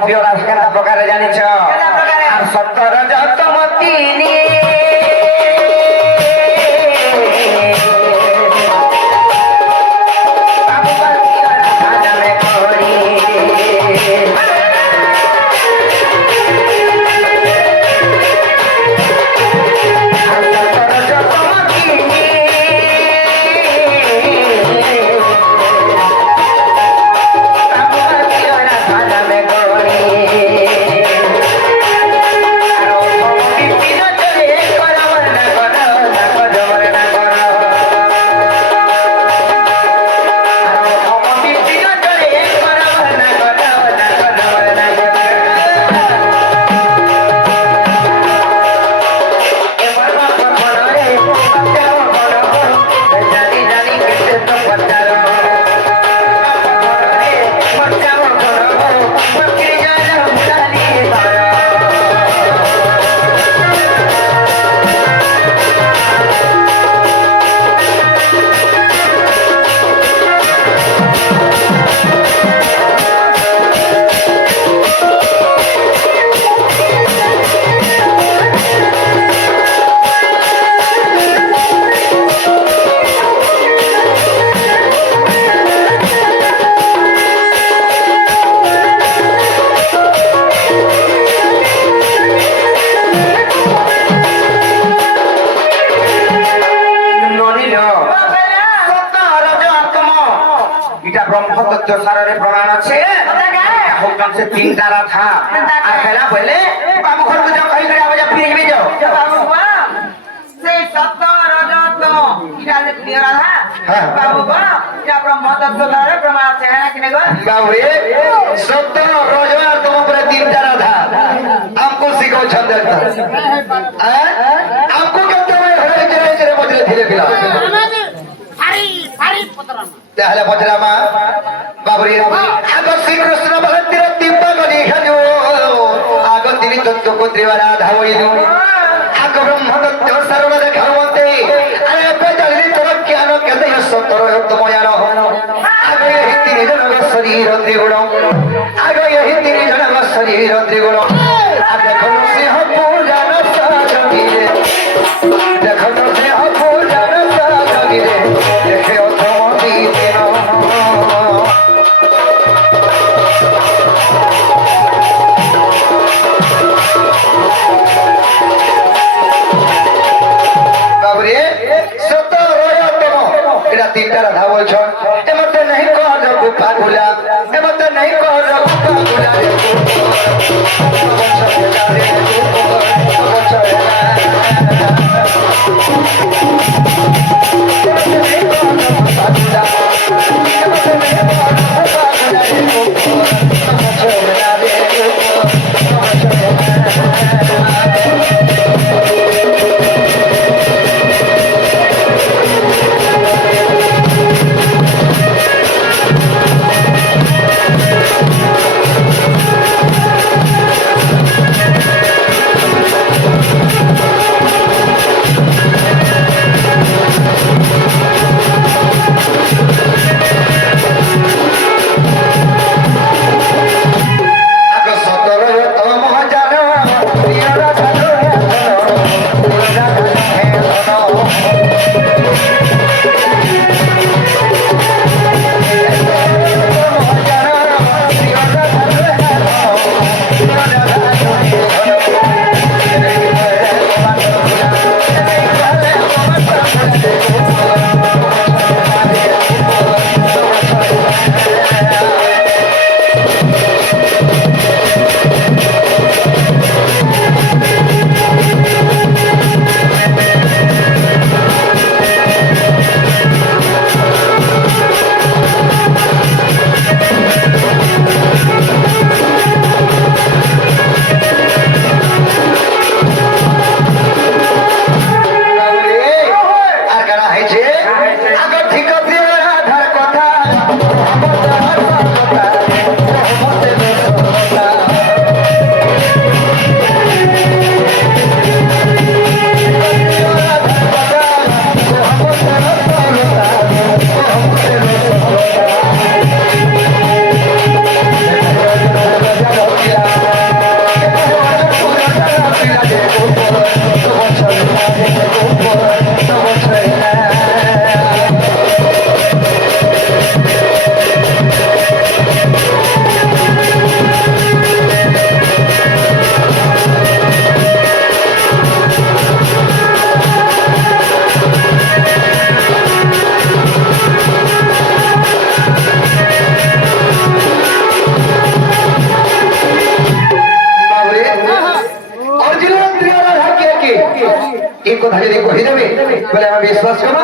প্রিয় রাধা কেনা প্রকারে জানিছ আর সত্তর যতম তিনি ব্রহ্মতত্ত্ব সারের প্রমাণ আছে হুকম সে তিনটা রাধা আর হেলা বলে বাবু ঘর বুঝা কই করে আবার ফিরে যাবে যাও বাবু বাবা সেই সত্য রজত এটা যে প্রিয় রাধা হ্যাঁ। বাবু বাবা এটা ব্রহ্মতত্ত্ব দ্বারা প্রমাণ আছে হ্যাঁ কিনে গো बाबू रे सत्य रोजगार तुम पर तीनटा राधा हमको सिखाओ छंद हमको कहते हुए हरे जरे जरे बजरे धीरे पिला হারি পতরা তাহলে বজরামা বাবুরি আগ শ্রীকৃষ্ণ ভক্তির তিম্বা গনি খাজু আগ তিনি তত্ত্ব কোত্রিবারা ধাওইলু আগ ব্রহ্মদত্ত সর্ব দেখাবন্তে আরে বেজালি তোর জ্ঞান কেতে সত্তর তময়ান আগ এই তিনি জনগ শরীর ত্রিগুণ আগ এই তিনি জনগ শরীর ত্রিগুণ আগ দেখো সিংহ পূজন সাজগিরে দেখো সিংহ পূজন সাজগিরে দেখে বাবরে সত রয়তম এটা তিনটা রাধা বলছ এমতে नहीं কহ রঘু পাগুলা এমতে नहीं কহ রঘু পাগুলা রে কথা যদি কহিদেবে বলে আমি বিশ্বাস করব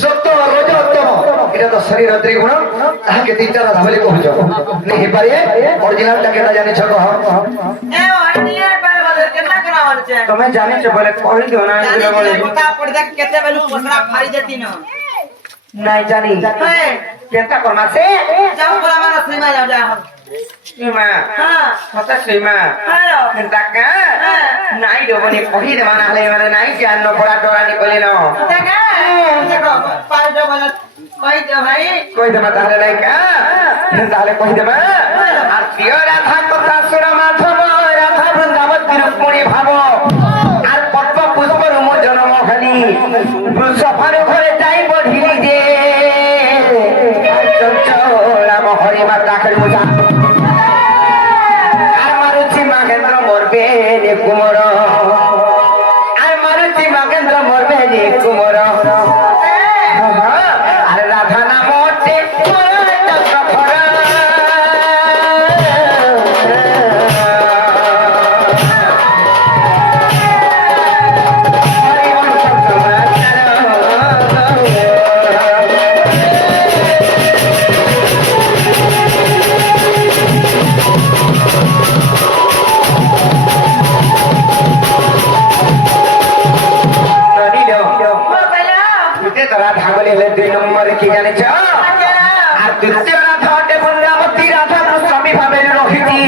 সত্য রজতম এটা তো শরীর ত্রিগুণ তাহাকে তিনটা রাধা বলে কହୁଛ नहीं পারে অরিজিনালটা কেটা জানিছ কহ এ অরিজিনাল পারে বলে কেনা করা হচ্ছে তুমি জানিছ বলে কই দিও না জানি বলে কথা পড়ি দেখ কেতে বেলু পসরা ফাড়ি দেতি ন নাই জানি হ্যাঁ কেনটা করমাছে যাও বলা মানে শ্রীমা যাও যা শ্রীমা হ্যাঁ কত শ্রীমা হ্যালো ডাকা নাই দেবনি কহি দেবা না হলে মানে নাই জান পড়া ডরা নি বলে ন দেখা দেখো পাঁচটা বলে কই দে ভাই কই দেবা তাহলে নাই কা তাহলে কই দেবা আর প্রিয় রাধা কথা শুনো মাধব রাধা বৃন্দাবতী রুক্মিণী ভাব আর পদ্ম পুষ্প রুম জন্ম খালি সফর ঘরে যাই বধিলি যে রাম হরি মাতা খালি মুজা আর মারুছি মাগেন্দ্র মরবে রে কুমর আর মারুছি মাগেন্দ্র মরবে রে কুমর আর রাধা নামতে জানিছ আর দ্বিতীয় রাধা অটে বৃন্দাবতী রাধা স্বামী ভাবে রহিছি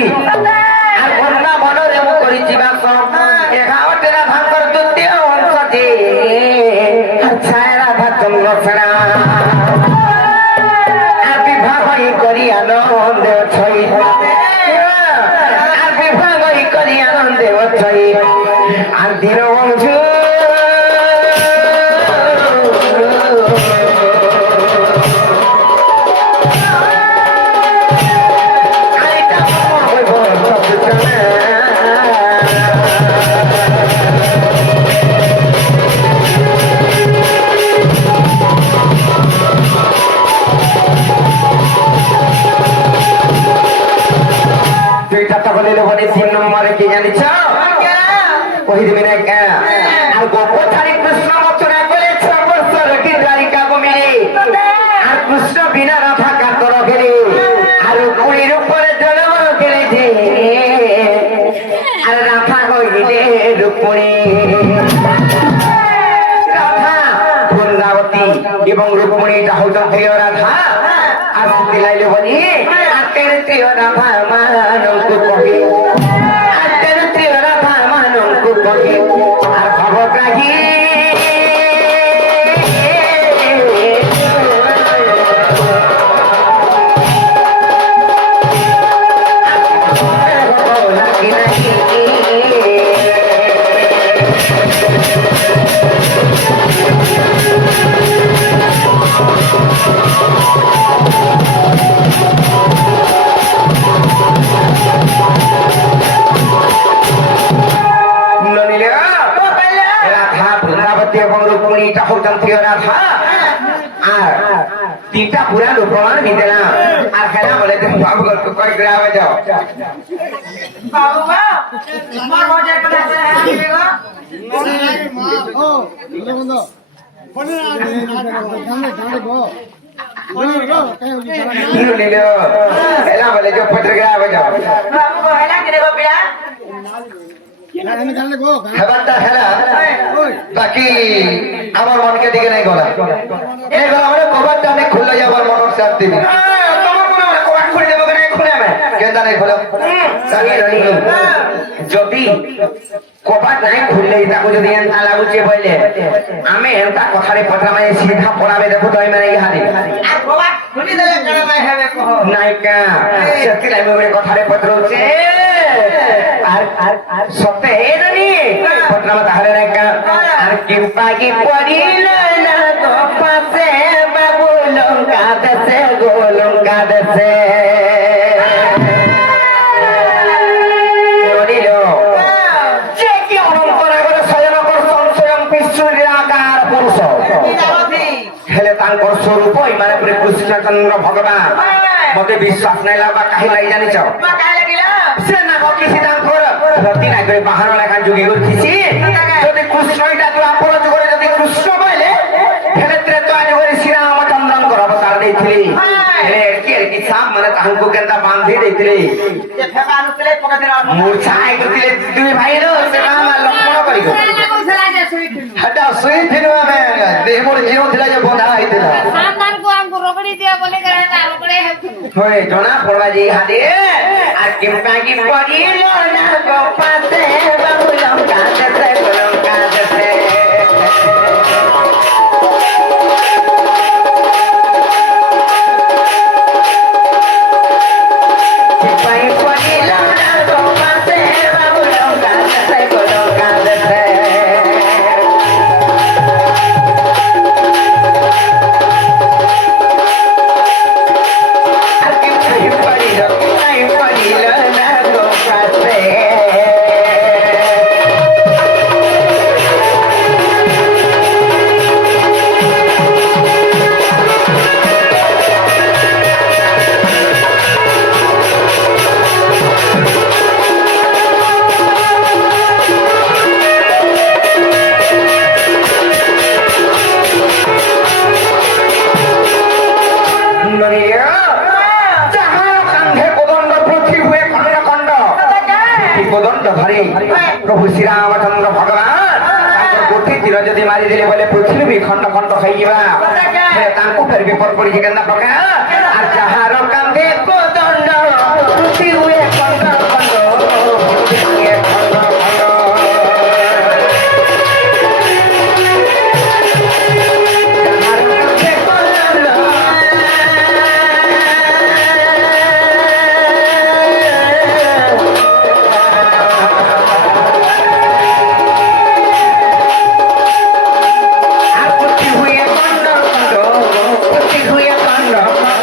আর বন্যা মନରେ মু করিছি বাস এহা অটে রাধাঙ্কর দ্বিতীয় অংশ যে আচ্ছা রাধা চন্দ্র সেনা আর বিবাহ করি আনন্দ ছই আর বিবাহ করি আনন্দ ছই আর দিন বন্ধু তিন নম্বরে কি জানিছ ওই দিবি না কেন আর গোপথারি কৃষ্ণ মথুরা বলে 6 বছর গিরিকা মিলি আর কৃষ্ণ বিনা রাধা কাতর গেলে আর কুড়ির উপরে জন্ম গেলে আর রাধা হইলে রূপণী রাধা বৃন্দাবতী এবং রূপণীটা হইত প্রিয় রাধা আর দিলাইলে বলি আর তেরে প্রিয় রাধা মানঙ্কু কহি আর তেরে প্রিয় রাধা মানঙ্কু কহি আর ভবগ্রাহী तीनटा पूरा लोकमान भी देना और कहना बोले तुम बाबू को कोई गिरावे जाओ बाबू बा मां हो जाए पता है आएगा तीन ले लो कहना बोले जो पत्र गिरावे जाओ बाबू को हैला के देखो पिया হেবারটা হেরা বাকি আমার মনকে দিকে নাই গলা এই গলা মানে কবারটা আমি খুললে আবার মনের সাথ দিবি তোমার মনে হয় কবাট খুলে দেবো কেন খুলে আমি কেনটা নাই খোলো যদি কবাট নাই খুললে তাকে যদি এন্তা লাগুছে বলে আমি এন্তা কথারে পত্রা মানে সিধা পড়াবে দেখো তো আমি মানে ইহারে আর বাবা খুলি দেলে কেন নাই হবে কহ নাইকা সত্যি লাইবে বলে কথারে পত্র হচ্ছে আর সত্যি এই জানি পত্র মত হারে নাইকা আর কিম্পা কি পড়িল না তো পাশে বাবু লঙ্কা দেশে গো লঙ্কা দেশে स्वरूप माने पूरे कृष्णचंद्र भगवान मते विश्वास नहीं लगा कहीं लगी जानी चाहो से ना भक्ति सिद्धांत कर रति ना करे बाहर वाला का जुगी गुर किसी যদি কৃষ্ণ এটা তো আপন যুগে যদি কৃষ্ণ বলে ফেলেত্রে তো আজ করে শ্রী রামচন্দ্রন কর অবতার দেইছিলি হেলে কি সাপ মানে তাহাଙ୍କୁ কেনতা বাঁধি দেইছিলি যে ফেকা নুতলে পকা দেরা মূর্ছাই গতিলে দুই ভাই रो से राम लक्ष्मण करी गो হটা সুই থিনো আমি দেহ মোর জিও থিলা যে বন্ধা হইতিলা सामान को हमको रोकड़ी दिया बोले करे ना रोकड़े है होय जोना पड़वा जी हादे আর কিম্পা কি পড়িল না গো পাতে বাবু লঙ্কা দেশে লঙ্কা দেশে কিম্পাই পড়িল না গো পাতে বাবু লঙ্কা দেশে লঙ্কা দেশে আর কিম্পাই পড়িল না গো পাতে प्रभु श्री रामचंद्र भगवान गोटी तीर जदि मारी देले बोले पृथ्वी खंड खंड होइबा ଫେରେ ତାଙ୍କୁ ଫେର ବିପଦ ପଡିଛି କେନ୍ତା ପ୍ରକାର আর যাহার কান্ধে কোদণ্ড খুশি হুয়ে খন্ড খন্ড খুশি হুয়ে খন্ড খন্ড যাহার কান্ধে কোদণ্ড আর খুশি হুয়ে খন্ড খন্ড খুশি হুয়ে খন্ড খন্ড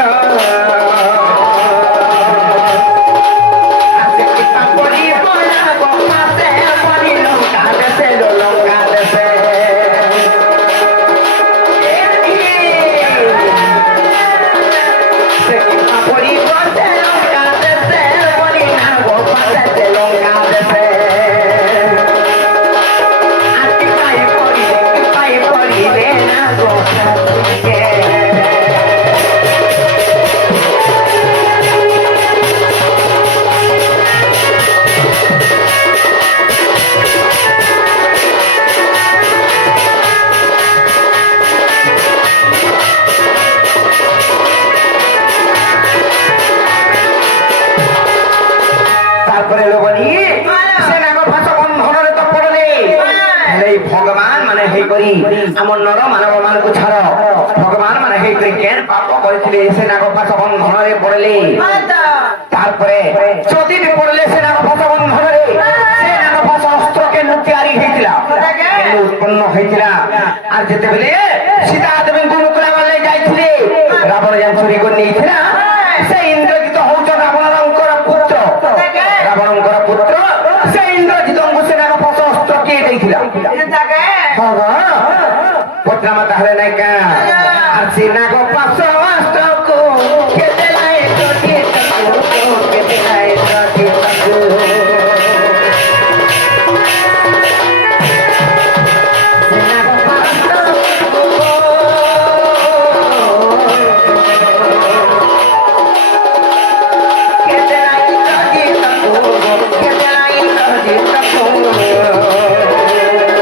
তারপরে লোবনি সেনাগ ভাষা বন্ধନରେ তো পড়লে এই ভগবান মানে হেই করি আমার নর মানব মানকু ছাড় ভগবান মানে হেই করি কেন পাপ করেছিলে সেনাগ ভাষা বন্ধନରେ পড়লে তারপরে যদি বি পড়লে সেনাগ ভাষা বন্ধନରେ সেনাগ ভাষা অস্ত্র কেন তৈরি হয়েছিল কেন উৎপন্ন হয়েছিল আর যেতেবেলে সীতা দেবী গুরুকুলা বলে যাইছিলে রাবণ যান চুরি করে নিয়েছিল সে ইন্দ্রজিৎ হৌচ রাবণঙ্কর পুত্র রাবণঙ্কর পুত্র সে ইন্দ্রজিৎঙ্কু সেনাগ ভাষা অস্ত্র কে দিয়েছিল পত্রামা তাহলে নাই কা আর সেনাগ ভাষা অস্ত্রকু কে দেলাই প্রতীক কে দেলাই প্রতীক সেনাগ ভাষা কে দেলাই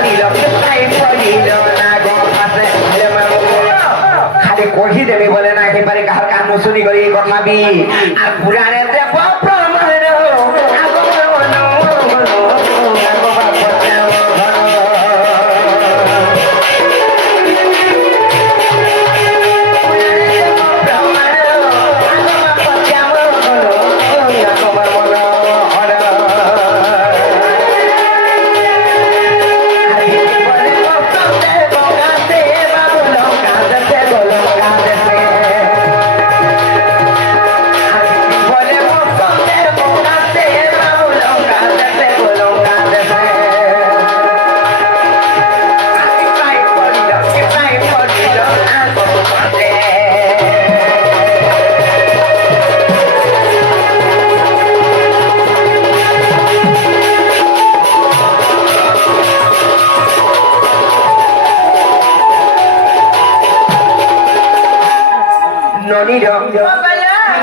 প্রতীক কে দেলাই প্রতীক কহি দেবি বলে না একেবারে কাহার কান শুনি করি কথা বি আর পুরাণে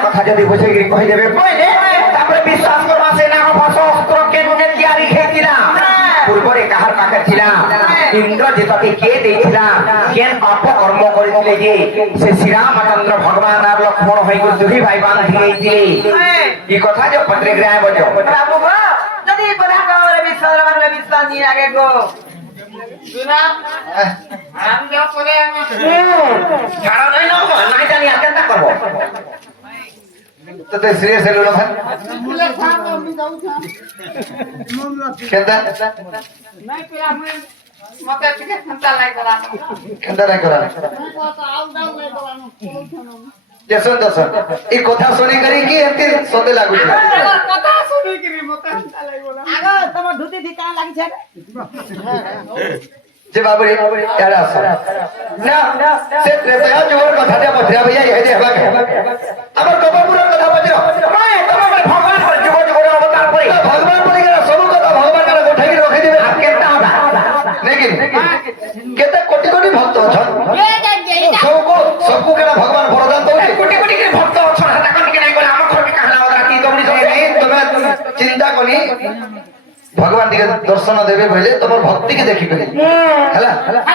কথা যদি বুঝে গিয়ে কই দেবে কইলে তারপরে বিশ্বাস করবা সেনাগ ভাষা অস্ত্র কেমনে তৈরি হয়েছিল পূর্বরে কাহার পাখে ছিল ইন্দ্রজিৎকে কে দিয়েছিল কেন পাপ কর্ম করেছিলে যে সে শ্রীরামচন্দ্র ভগবান আর লক্ষ্মণ হয়ে দুই ভাই বান্ধি দিয়েছিলে এই কথা যে পত্রিক রায় বজো বাবু গো যদি কথা কওরে বিশ্বাস রাখলে বিশ্বাস নিয়ে আগে গো আমি যাও করে ছাড়া নাই না নাই জানি আর কেন করব তো সিরিয়াস হলো না ভাই কেনটা মতে থেকে চিন্তা লাগলা কেনটা না করা যে শুন এই কথা শুনি করি কি এতে সতে লাগু কথা শুনি কি মতে চিন্তা লাগলা আগো তোমার ধুতি ঠিকানা লাগছে যে বাবুরে এড়া আসো না সে ত্রেতয়া যুগের কথা যে বদ্রা ভাইয়া এই যে হবা আমার কবরপুরের কথা বজ্র নাই তোমার ভগবান যুগ যুগের অবতার করে ভগবান বলে গেল সব কথা ভগবান কারা গোঠাই রখে দিবে আর কেনটা হবে নাকি কেতে কোটি কোটি ভক্ত অছন सबको केना भगवान वरदान दउछे কোটি কোটি করে ভক্ত অছন হাতা কোন কে নাই বলে আমার ঘর কে কাহলা রাতি দৌড়ি नहीं तुम्हें चिंता कनी भगवान दिके दर्शन देबे बोले तमर भक्ति के देखि पड़े हला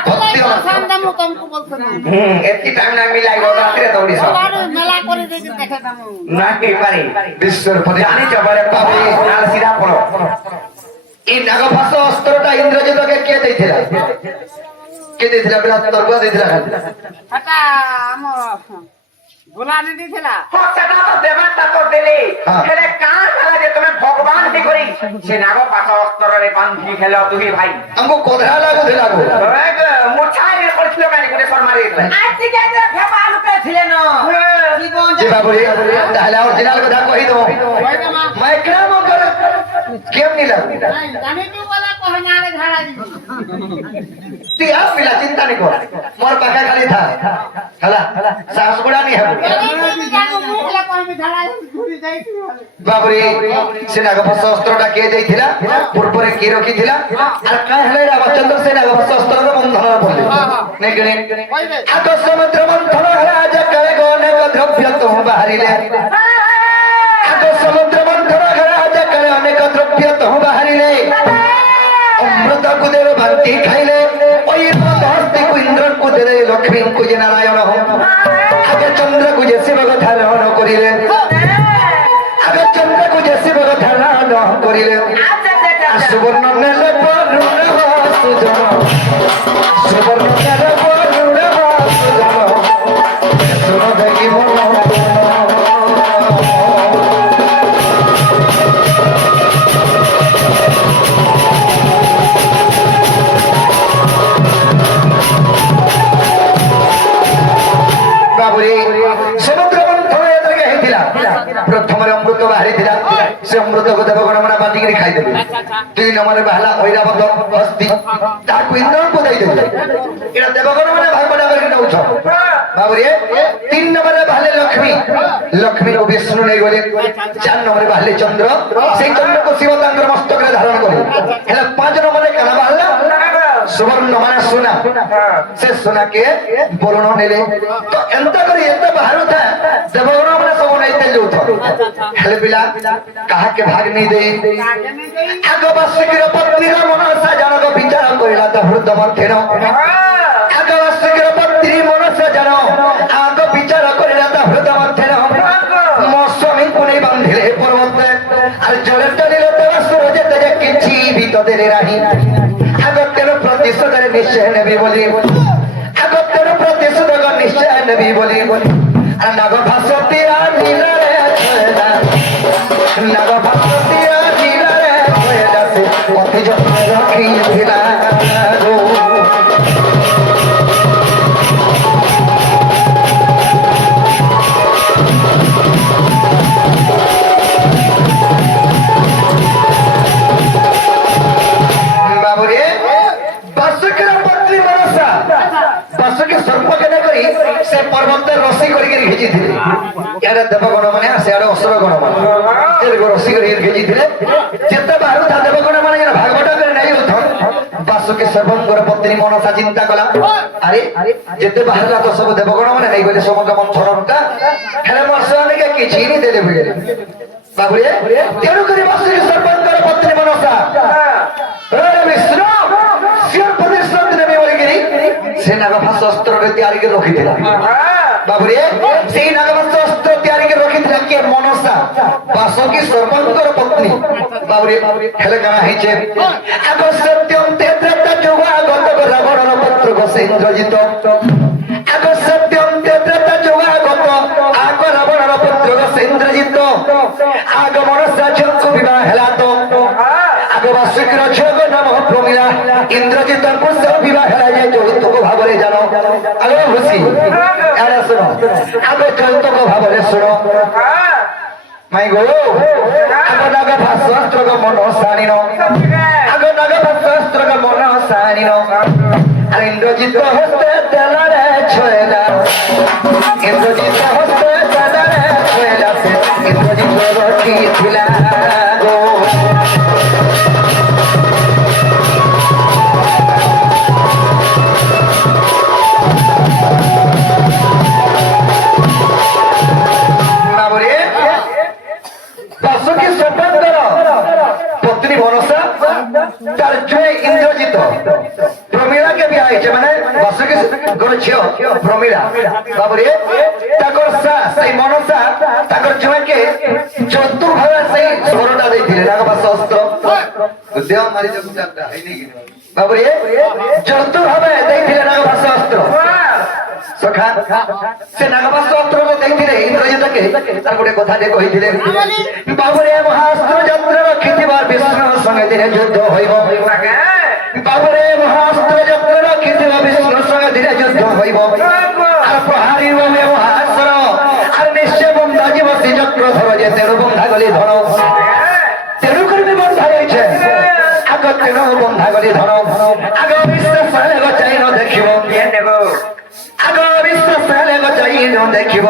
भक्ति সান্দামু তমকু বলছ না এতি টাইম না মিলাই গো রাতে দৌড়ি সব আর মেলা করে দেখি দেখে দাম না কি পারে विश्वर परे জানি জবরে পাবে নাল সিধা পড়ো ई नागभाष अस्त्रटा इंद्रजित के देथिला के देथिला बिना तर्गुआ देथिला खाली হাটা আমার গোলানি দিছিলা হচ্ছটা তো দেবাটা তো দিলে হ্যাঁ। হেলে কার খেলা যে তুমি ভগবান দি করি সে নাগ পাথ অস্তরে বান্ধি খেলা তুই ভাই हमको कोधरा लागो दे लागो মোছাই রে করছিল কানি করে সর মারি দিলে আজকে যে ফেপা লুকে ছিলেন জীবন जी बाबू रे ताहले ओरिजिनल कथा कहि दो मैं एकरा मन कर केम नहीं लाग জানি তুই বলা কহনারে ঝাড়া দিছি ती आप मिला चिंता नहीं कर मोर पाखा खाली था हला साहस बड़ा नहीं है জানো মুখলা কহমি ঝাড়া ঘুরি যাইছি बाबू रे से नागभाष अस्त्रटा के देथिला पूर्वरे के रखिथिला আর কাই হলে রামचंद्र से नागभाष अस्त्र बंधन बोले नहीं गणे आग समुद्र मंथन राज कळे गने द्रव्य तो बाहरिले आग समुद्र मंथन राज कळे अनेक द्रव्य तो बाहरिले अमृत को देव भक्ति खाइले ओई हस्ती को इंद्र को दे लक्ष्मी को जे नारायण हो आगे चंद्र को जे शिव को धारण करिले आगे चंद्र को जे शिव को धारण करिले सुवर्ण नेले वरुण सुजन सुवर्ण नेले वरुण सुजन सुन देखि मन बाबू रे समुद्र मंथन एतके हेतिला प्रथम रे अमृत बाहरी थिला से अमृत को देवगण मना बाटी के खाइ देबे दुई नंबर बहला ऐरावत हस्ती ताकू इंद्र को दई देबे एरा देवगण मना भाग बड़ा करके नउछ बाबू रे तीन नंबर रे बहले लक्ष्मी लक्ष्मी रो विष्णु नै गले चार नंबर रे बहले चंद्र से चंद्र को शिव तांकर मस्तक रे धारण करे हेला पांच नंबर रे काना बहला सुवर्ण माने सोना से सोना के वरुण नेले तो एंता करी एंता बाहर था देवगण माने सब नैते जोथ हेले पिला कहा के भाग नहीं दे आग वासुकीर पत्नी रा मन सा जनक विचार करिला त हृदय मध्येन आग वासुकीर पत्नी मन सा जन आग विचार करिला त हृदय मध्येन मो स्वामी को नहीं बांधिले पर्वत আর জলে টানিলে তবে সূর্য তেজে কিছু ভিতরে রাহি আগতের প্রতিশোধের নিশ্চয় নেবি বলি আগতের প্রতিশোধ নিশ্চয় নেবি বলি আর নাগ ভাসতি আর নীলরে ছয়না নাগ ভাসতি আর নীলরে ছয়না সে অতি যত্ন রাখিছিলা গো बाबूरे बासुकीर पत्नी मनसा बासुकी सर्प केना करी से पर्वत रसी करी के घिची थिले यार देवगण माने से यार असुर गण माने जे रसी करी के घिची थिले जेते बाहु था देवगण माने यार भागवत करे नाही होथन बासुकी सर्पंकर पत्नी मनसा चिंता कला अरे जेते बाहरला तो सब देवगण माने नाही गले समुद्र मंथनटा हेले मर्साने के किछि नि देले बुझे बाबूरे तेरु करी बासुकी सर्पंकर पत्नी मनसा अरे विष्णु सिर प्रदर्शन देबे बोले गिरी से नागभाष अस्त्र रे तैयारी के रखी दिला बाबू रे से नागभाष अस्त्र तैयारी के रखी दिला के मनसा बासुकी सर्पंकर पत्नी बाबू रे हेले गाना हिचे आग सत्यम तेत्रता जुगा गत रावण पुत्र को से इंद्रजित आग सत्यम तेत्रता जुगा गत आग रावण पुत्र को से इंद्रजित आग मनसा जंकु विवाह हेला तो आग वासुकीर छग नाम प्रमिला इंद्रजित को सब विवाह हेला जाय जो को भाबरे जानो आगे खुशी यार सुनो आगे चलतो को भाबरे सुनो माई गो आग नाग भास्त्र को मन सानिनो आग नाग भास्त्र को मन सानिनो अरे इंद्रजित हस्ते तेलारे छयला इंद्रजित हस्ते तेलारे छयला इंद्रजित रखी थिला गो ହେଇଛେ ମାନେ ବାସୁକି ଗୋର ଝିଅ ପ୍ରମିଳା ବାବୁରେ ତାଙ୍କର ସେଇ ମନସା ତାଙ୍କର ଝିଅକେ ଯୌତୁକ ଭାବେ ସେଇ ସ୍ୱରଟା ଦେଇଥିଲେ ନାଗବାସ ଅସ୍ତ୍ର ଦେହ ମାରି ବାବୁରେ ଯୌତୁକ ଭାବେ ଦେଇଥିଲେ ନାଗବାସ ଅସ୍ତ୍ର ସଖା ସେ ନାଗବାସ ଅସ୍ତ୍ରକୁ ଦେଇଥିଲେ ଇନ୍ଦ୍ରଜିତକେ ତାର ଗୋଟେ କଥାଟେ କହିଥିଲେ ବାବୁରେ ମହାସ୍ତ୍ର ଯନ୍ତ୍ର ରଖିଥିବା ବିଷ୍ଣୁ ସଙ୍ଗେ ଦିନେ ଯୁଦ୍ଧ ହୋଇବ ବାବୁରେ ମହାସ୍ତ୍ର ଯନ୍ତ୍ର ରଖିଥିବା ବିଷ୍ଣୁ ସଙ୍ଗେ ଦିନେ ଯୁଦ୍ଧ ହୋଇବ আর প্রহারী মহাস্ত্র আর নিশ্চয় বন্ধা জীব সে চক্র ধর যে তেরু বন্ধা গলি ধর তেরু করবি বন্ধা হয়েছে আগ তেরু বন্ধা গলি ধর আগ বিশ্বাস চাই ন দেখিব আগ বিশ্বাস চাই ন দেখিব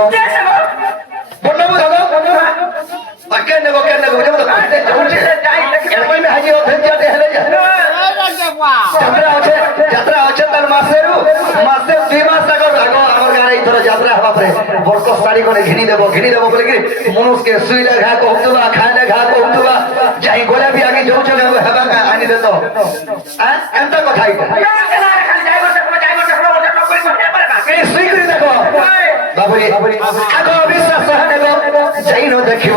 বন্ধু ধর কেন নেব বুঝে মতো হাজি অফেন্সাতে হেলে যা যাত্রা আছে তার মাসে 2 মাস আগে আমার গাঁরে এইথর যাত্রা হওয়া পরে বর্ষ শাড়ি করে ঘিনি দেব বলে কি মনুষকে শুইলে ঘা কহুতুবা খাইলে ঘা কহুতুবা যাই গলে বি আগে যাউছ হেবা আনি দে তো এন্তা কথা শুই করে দেখো বাবুরি আগ বিশ্বাস নেব যাই ন দেখিব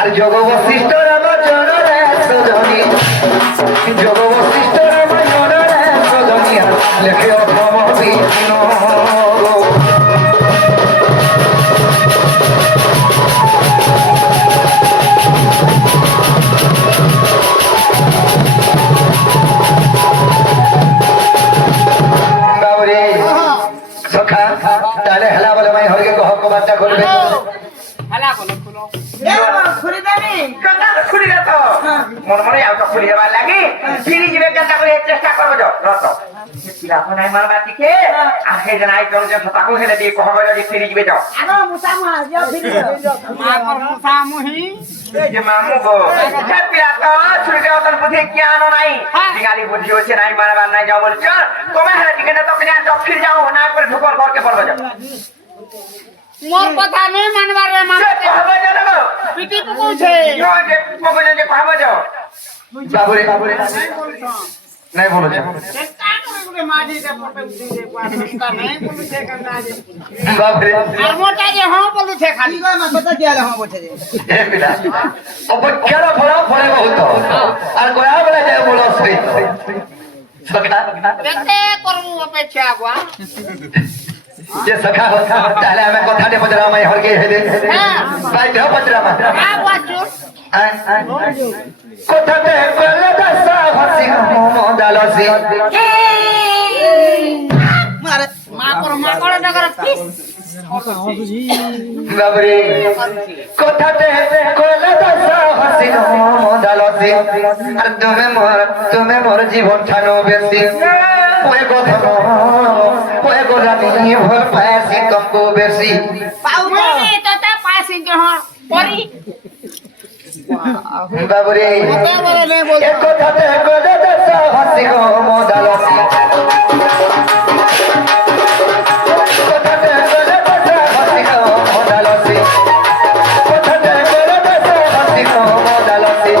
আর যোগ বশিষ্ঠ রাম জনরে সজনী যোগ বশিষ্ঠ রাম জনরে সজনী লেখে অসম বিষ্ণু বাবুরে সখা তাহলে হেলা বলে মাই হরকে কহ কবাটা করবে হেলা বলো খুলো খুলি দেবি খুলি দেব মন মনে আউটা খুলি দেবার লাগি ফিরি যাবে চেষ্টা করে চেষ্টা করব রত সিরাখন আই মারবা টিকে আহে জানাই তো যে তাকু হেলে দি কহ গলে দি ফিরি যাবে যাও আগো মুসা মা যাও ফিরি মা কর মুসা মুহি এই যে মামু গো পিলা তো ছুরি দেওয়ার বুদ্ধি জ্ঞান নাই গালি বুদ্ধি হচ্ছে নাই মারবার নাই যাও বলছ তুমি হেলে টিকে না তো কিনা দক্ষিণ যাও না করে ঢুকর ঘরকে পড়বে যাও মোর কথা নেই মানবার রে মান কহবে জানো পিটি পুকুছে ইও যে কবে যে কহবে যাও বাবুরে নাই বলেছ চেষ্টা করে গুলে মাঝি দে পটে উঠি দে পাস্তা নাই বলুছে কান্দা দে বাবুরে আর মোটা যে হ্যাঁ বলুছে খালি কি কয় মা কথা কি আলে হম বলছে যে এ পিলা অপেক্ষার ফল ফলে বহুত আর গয়া বলে যায় বলো শ্রী সখা দেখতে করবো অপেক্ষা আগুয়া যে সখা তাহলে আমি কথাতে পচরা মাই হরকে হেদে ভাই দেহ পচরা মা আগুয়া চুর কথাতে কলে দসা হসি মোদালসি মারে মা কর নগর পিস বাবরে কথাতে কলে দসা হসি মোদালসি আর তুমি মোর জীবন ঠানো বেশি ওই কথা ওই কথা নিয়ে ভর পাইছি তমকো বেশি পাউনি তোতে পাইছি যে হ্যাঁ পরি বাবরে কত বলে নে বল এক কথাতে কলে দসা হসি মোদালসি কথাতে কলে দসা হসি মোদালসি কথাতে কলে দসা হসি মোদালসি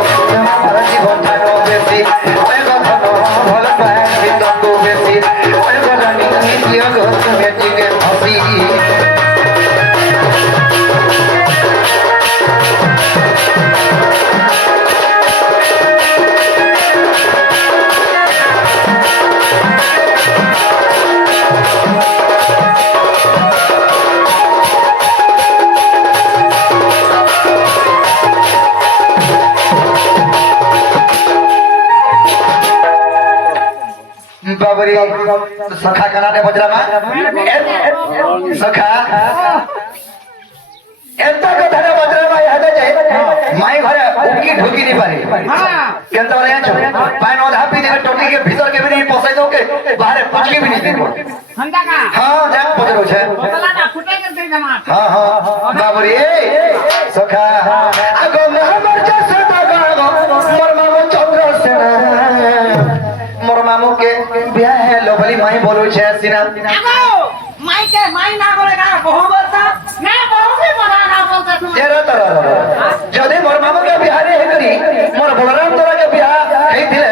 তোমার জীবন ঠানো বেশি ওই কথা ভল পাইছি তমকো বেশি ওই কথা নিয়ে গো তুমি টিকে হসি बाबरी सखा कनाटे बजरामा सखा एंता कथारे बजरामा यादे जाय माई घरे उकी ढुकी नहीं पारे केंता वाला याचो पान ओधा पी दे टोटी के भीतर के भी नहीं पसाई दो के बाहर पटकी भी नहीं देबो हंदा का हां जाक बजरो छे तला ना फुटे कर दे जमा हां बाबरी सखा आगो हमर जैसे दागो मोर मामो चंद्र सेना मोर मामो के ब्याह है लोबली माई बोलो छे सिना আগো মাই না বলে না বহু বলতা না বহু কে বলা না বলতা তুমি तेरा तरह जदे मोर मामो के बिहार हे करी मोर बलराम तोरा के बियाह हे थिले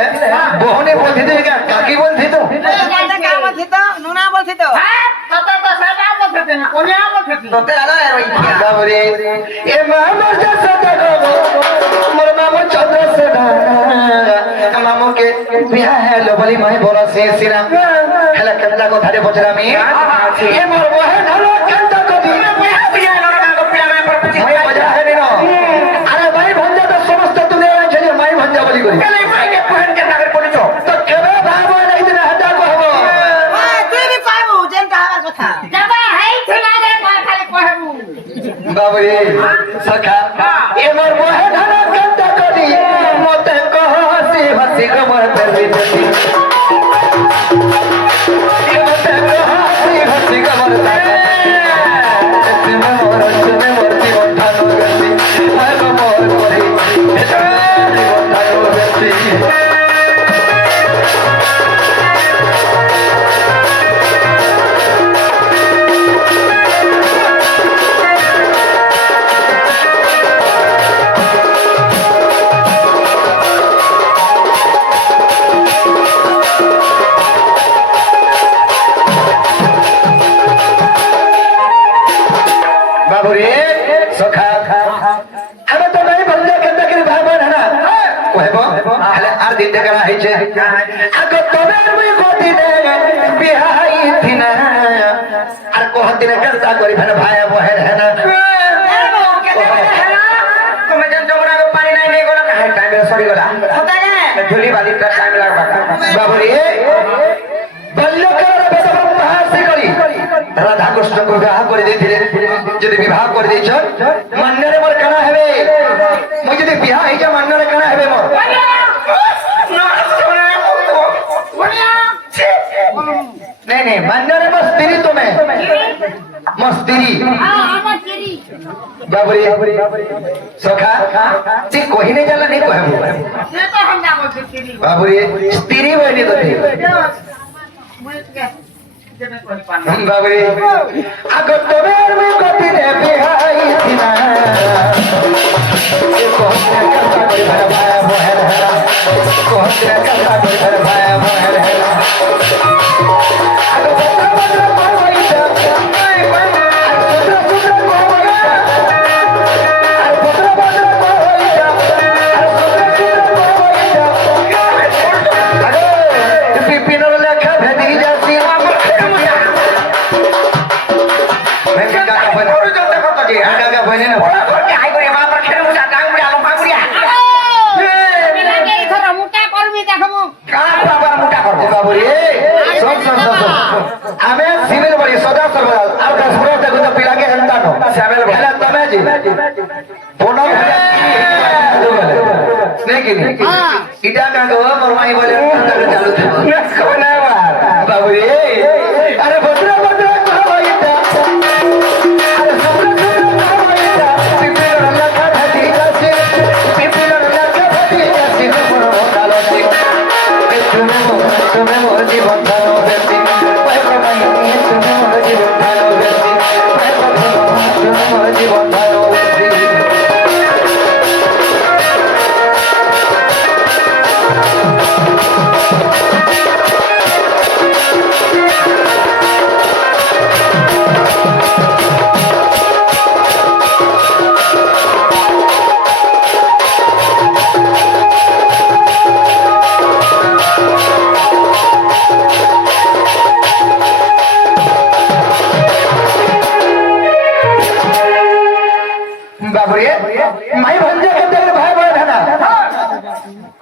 বহনে বলছি তো কাকি বলছি তো কা বলছি তো নুনা বলছি তো হ্যাঁ তত তো সেটা বলতে না কোনিয়া বলতে তোতে আলো আর ওই বাবরে এ মামা জসা গো মোর মামা চন্দ্র সেনা মামুকে বিয়া হেলো বলি মাই বলা শেষিনা হেলা কেনটা কথারে বজরামি এ মোর বহে ধরো কেনটা কদি মাই মজা হে নিনো আরে মাই ভঞ্জা তো সমস্ত তুলে আছে যে মাই ভঞ্জা বলি করি মাইকে কোহেন কে নাগর পড়িছো তো কেবে ভাবো নাই দিন হাটা কো হবো তুই বি পাবো যেনটা হবার কথা যাবা হেই ছিলা দে খালি কহবু বাবরে সখা এ মোর বহে ধরো কেনটা কদি মতে কহ হসি হসি গো মোর পেলি পেলি এ মতে কহ হসি হসি গো মোর তাতে তুমি মোর জীবন ধানো গতি আয় গো মোর করি জীবন ধানো গতি বাবুরে সখা আমি তো নাই বন্ধে কেন করে ভাবো না কইব তাহলে আর দিন দেখা হইছে আগে তবে মই গতি দে বিহাই দিনা আর কোহ দিন করতা করি ভাই ভাই বহের है ना তুমি যেন তোমরা পানি নাই নেই গলা কাহে টাইম সরি গলা ধুলি বালি কা টাইম লাগবা বাবুরে বল্লকের বেদব মহাসি করি রাধা কৃষ্ণকে বিবাহ করে দিয়েছিলেন যদি বিবাহ করে দিয়েছ মান্নারে মোর কানা হবে মই যদি বিবাহ হইছে মান্নারে কানা হবে মোর नहीं नहीं मान्नारे मस्ती तुम्हें मस्ती আমার কেরি बाबरी सखा ते कोही नहीं जाला नहीं कहबो সে তো হামলা বলতে কেরি बाबरी स्त्री होइनी तते মই কে যেটা কই পান बाबरी आगो तोमेर में गति रे बिहाई थिना ये कोहने कथा कोई भर भाया मोहर है कोहने कथा कोई भर भाया मोहर है आगो बता बता कोई जा नहीं बना सुत्र सुत्र कोई जा अरे बता बता कोई जा अरे सुत्र सुत्र कोई जा अरे पिपिनर लेखा भेदी जासी मैं क्या का बने ওর জন্য কত কি मैं क्या का बने ना ওরা করতে হাই করে আমার পর খেলে মুসা ডাং মুড়া আলো ফাগুড়িয়া লাগে ইথর মোটা করবি দেখমু কার বাবার মুটা করব बाबूरी सब सब सब हमें सिविल बड़ी सदा सर्वदा और 10 मिनट तक तो पिला के हंता नो सिविल बड़ी। हेला तमे जी फोन नहीं कि हां इटा का गो मरमाई बोले चालू थे কোনা বার बाबूरी अरे भद्रा भद्रा कहो इटा अरे सबरा सबरा कहो इटा पिपिल रंगा का धती जासी पिपिल रंगा का धती जासी मोर डालो सी तुम्हें मोर जीवन धानो बेसी पाए प्रमाई तुम्हें मोर जीवन धानो बेसी पाए प्रमाई तुम्हें मोर जीवन धानो बेसी बाबूरे माई भंजे के तेरे भाई बहन है ना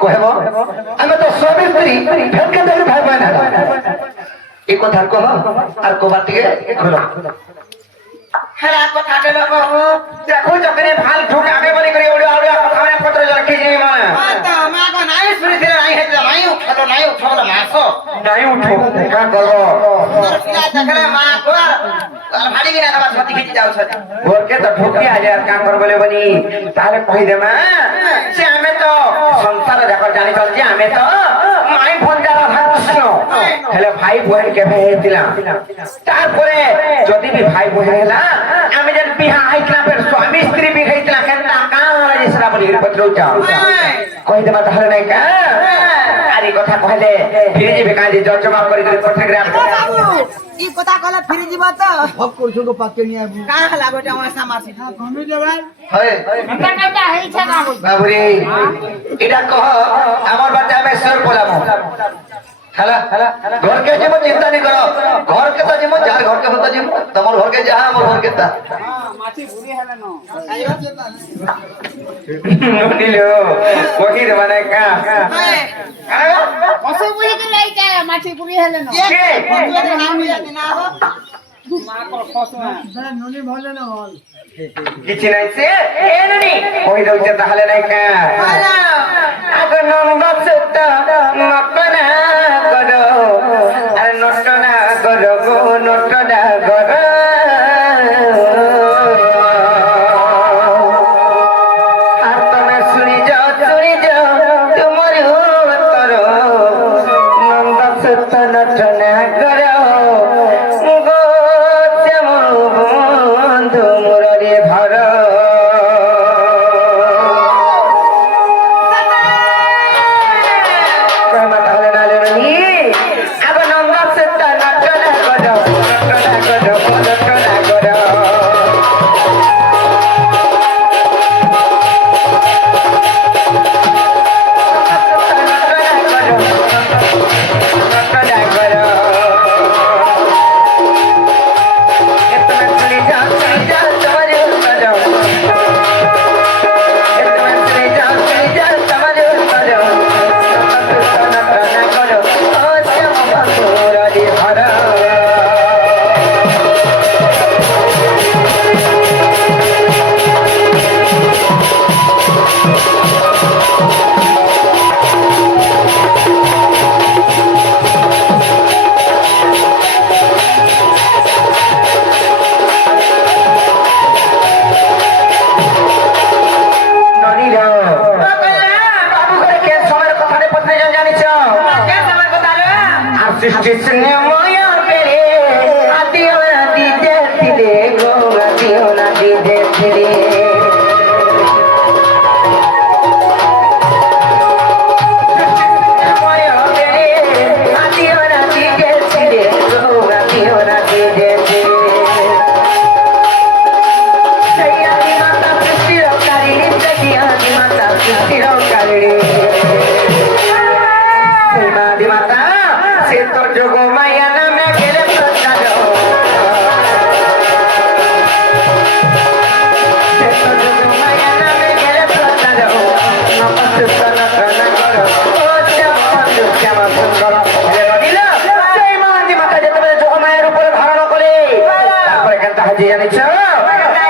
कहबो हमें तो स्वामी स्त्री फेर के तेरे भाई बहन है एक কথা কহ আর কবার থেকে খোলো হেলা কথা কে লোক দেখো যখনে ভাল ঠুক আগে বলি করে ওড়ে ওড়ে কথা মানে পত্র জল কি জিনি মানে তো মা কো নাই শুনি দিলে নাই হেতলা নাই উঠলো মাছ নাই উঠো কা করো তোর পিলা দেখলে মা কো আর ভাড়ি গিনা না সত্যি খেতে যাও সত্যি ওরকে তো ঠুকি আলে আর কাম কর বলে বলি তাহলে কই দে মা সে আমি তো সংসার দেখো জানি চলছি আমি তো মাই ফোন যারা ভাবছিল হেলে ভাই বহেন কে ভাই দিলাম তারপরে যদি বি ভাই বহেন হেলা আমি যেন বিহা আইতলা ফের স্বামী স্ত্রী বি খাইতলা কেনটা কান লাগে সেটা বলি পত্র যাও কই দেবা তাহলে নাই কা আরে কথা কহলে ফিরে যাবে কাজে জজমা করে করে কোঠে গ্রাম বাবু ই কথা কলে ফিরে যাব তো ভক করছো গো পাকে নিয়ে আবু কার হলা গোটা আমার সামাসি কমে যাবে হয় কাটা হইছে না বাবুরে এটা কহ আমার বাচ্চা আমি সুর বলাবো হ্যালো ঘরকে যেমন চিন্তা নি করো ঘরকে তো যেমন যার ঘরকে হতো যেমন তোমার ঘরকে যাহা আমার ঘরকে তা নিল কহির মানে কা কসে বুঝি কি লাইকা মাছি পুরি হেলে না কে নাম জানি না হো ননি ভলে না হল কিছু নাই সে এ ননি কই দউছে তাহলে নাই কা আগো নম্বর সত্য মকনা করো আরে নটনা করো গো নটনা করো আর তুমি শুনি যাও তোমার উত্তর নম্বর সত্য নটনা করো গো যেমন বন্ধু মুররে ভর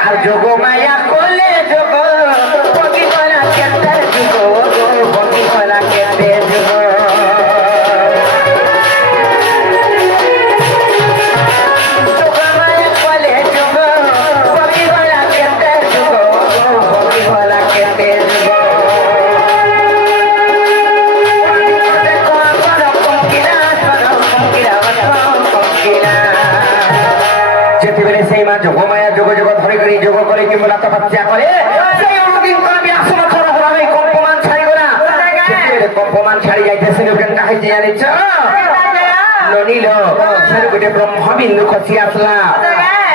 আর যোগ মায়া কোলে যোগ পকি করা কেতে যোগ পকি করা কেতে যোগ যোগ মায়া কোলে যোগ পকি করা কেতে যোগ পকি করা কেতে যোগ যেতেবেলে সেই মা যোগ মায়া যোগ যোগ ধরে করি যোগ করে কিংবা তপস্যা করে সেই অনুদিন করবি আসন ছড় হরাবে কম্পমান ছাড়িব না যেতেবেলে কম্পমান ছাড়ি যাইতেছে লোকেন কাহিতে জানিছ ননিল সেন গোটে ব্রহ্মবিন্দু খসি আসলা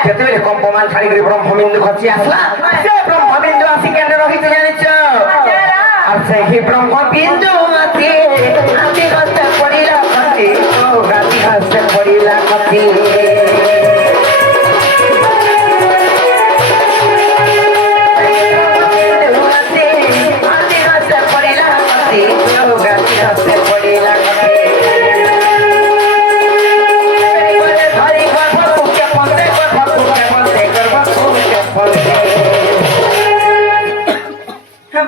যেতেবেলে কম্পমান ছাড়ি করে ব্রহ্মবিন্দু খসি আসলা সে ব্রহ্মবিন্দু আসি কেন রহিতে জানিছ আর সেই ব্রহ্মবিন্দু আতি আতি হস্তে পড়িলা খসি ও গাতি হস্তে পড়িলা খসি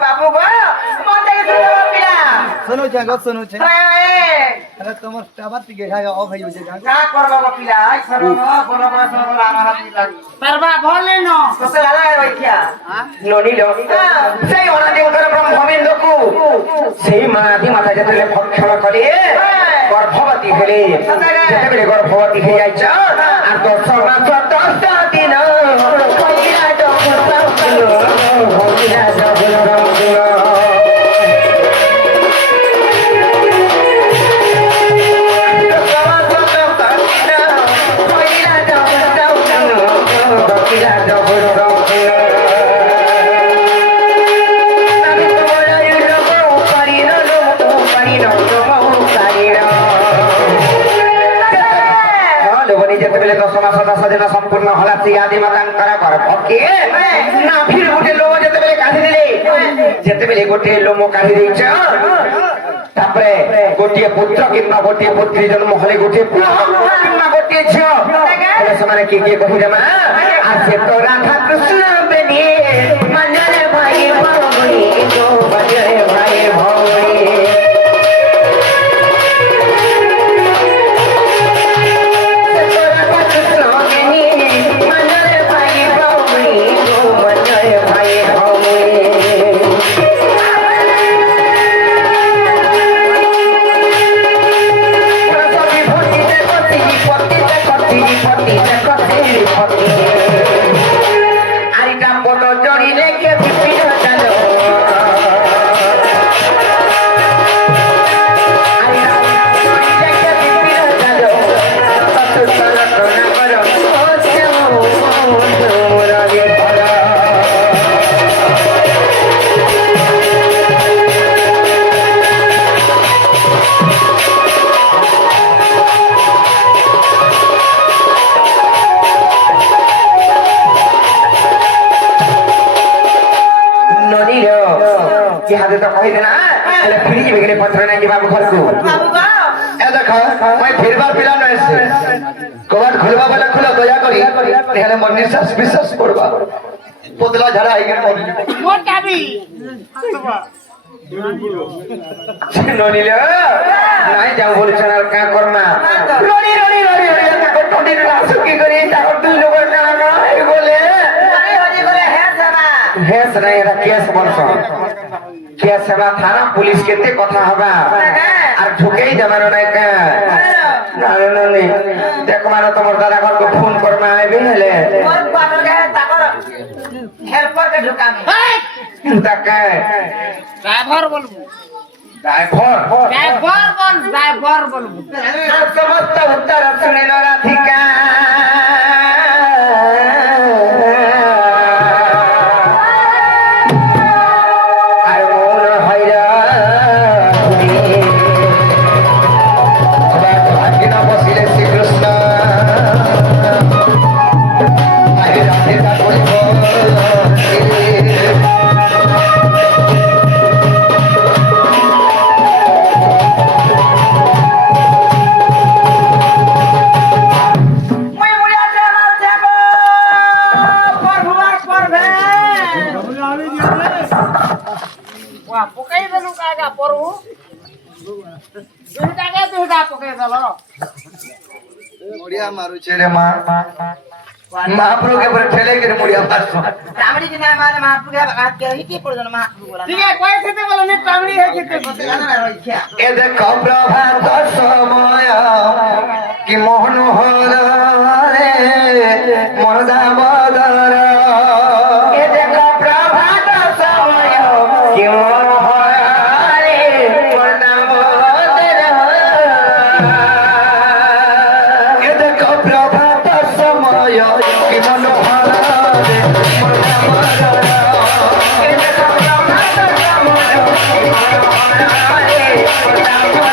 বাবু গো মন থেকে শুনে পিলা শোনো যে গো শোনো যে হ্যাঁ তাহলে তোমার টাবার থেকে যায় অফ হয়ে যাচ্ছে গান না করবা গো পিলা আই সরো বড় বড় সরো আমার হাতে লাগি পারবা ভলে ন তোতে লাগা রইখিয়া ননিল সেই অনাদিঙ্কর ব্রহ্মবিন্দুকু সেই মাদি মাতা যেতেবেলে ভক্ষণ করে গর্ভবতী হেলে যেতেবেলে গর্ভবতী হয়ে যাইছ আর 10 মাস 10 দিন হইরা জগল রঙ্গ ବନି ଯେତେବେଳେ 10 ମାସ 10 ଦିନ ସମ୍ପୂର୍ଣ୍ଣ ହେଲା ସେ ଆଦି ମାତାଙ୍କର ଗର୍ଭ କିଏ ନା ଫିର ଗୋଟେ ଲୋମ ଯେତେବେଳେ କାଢି ଦେଲେ ଯେତେବେଳେ ଗୋଟେ ଲୋମ କାଢି ଦେଇଛ ତାପରେ ଗୋଟିଏ ପୁତ୍ର କିମ୍ବା ଗୋଟିଏ ପୁତ୍ରୀ ଜନ୍ମ ହେଲେ ଗୋଟିଏ ପୁଅ କିମ୍ବା ଗୋଟିଏ ଝିଅ ହେଲେ ସେମାନେ କିଏ କିଏ କହୁଛେ ମା ଆସେ ତ ରାଧା କୃଷ୍ଣ ବେନି ମନରେ ଭାଇ ଭଉଣୀ ଗୋ ମନରେ ଭାଇ ଭଉଣୀ हाथे तो कही देना अरे फिर ये बिगड़े पत्थर नहीं बाबू घर को ए देखो मैं फिर बार पिला न ऐसे कबाट खुलवा वाला खुला दया करी नेहले मन निश्वास विश्वास करबा पोतला झड़ा है के मोर काबी नोनिले नहीं जाऊ बोल चैनल का करना रोनी रोनी रोनी रोनी का टोटी ना सुकी करी ता दुई लोग ना ना ए बोले अरे हजी करे है सना हेस नहीं एरा केस बरसो क्या सेवा थाना पुलिस केते कथा हबा আর ঢুকেই জামানো নাই কা না না নে দেখ মানো তোমার দাদা ঘর को फोन करना आइबे हेले मोर क्वार्टर के ताकर हेल्पर के ढुकामी তাকে ড্রাইভার বলবো ড্রাইভার ড্রাইভার বলবো সমস্ত উত্তর শুনিল রাধিকা পকাই দেলু কাগা পড়ু দুটা পকাই দেল मुड़िया मारू छे मां महाप्रभु के पर ठेले के मुड़िया मारसो रामड़ी के नाम मारे महाप्रभु के हाथ के हिती पड़ जन महाप्रभु बोला ঠিক আছে কই থেকে বলো নি টামড়ি হে কিতে जाना ना रखिया ए देखो प्रभात समय कि मोहनोहर रे मोर दामोदर এ দেখো প্রভাত সময় কি মোহন রে মোর দামোদর ए देखो प्रभात समय कि मनोहर रे मोर दामोदर এ দেখো প্রভাত সময় কি মোহন রে মোর দামোদর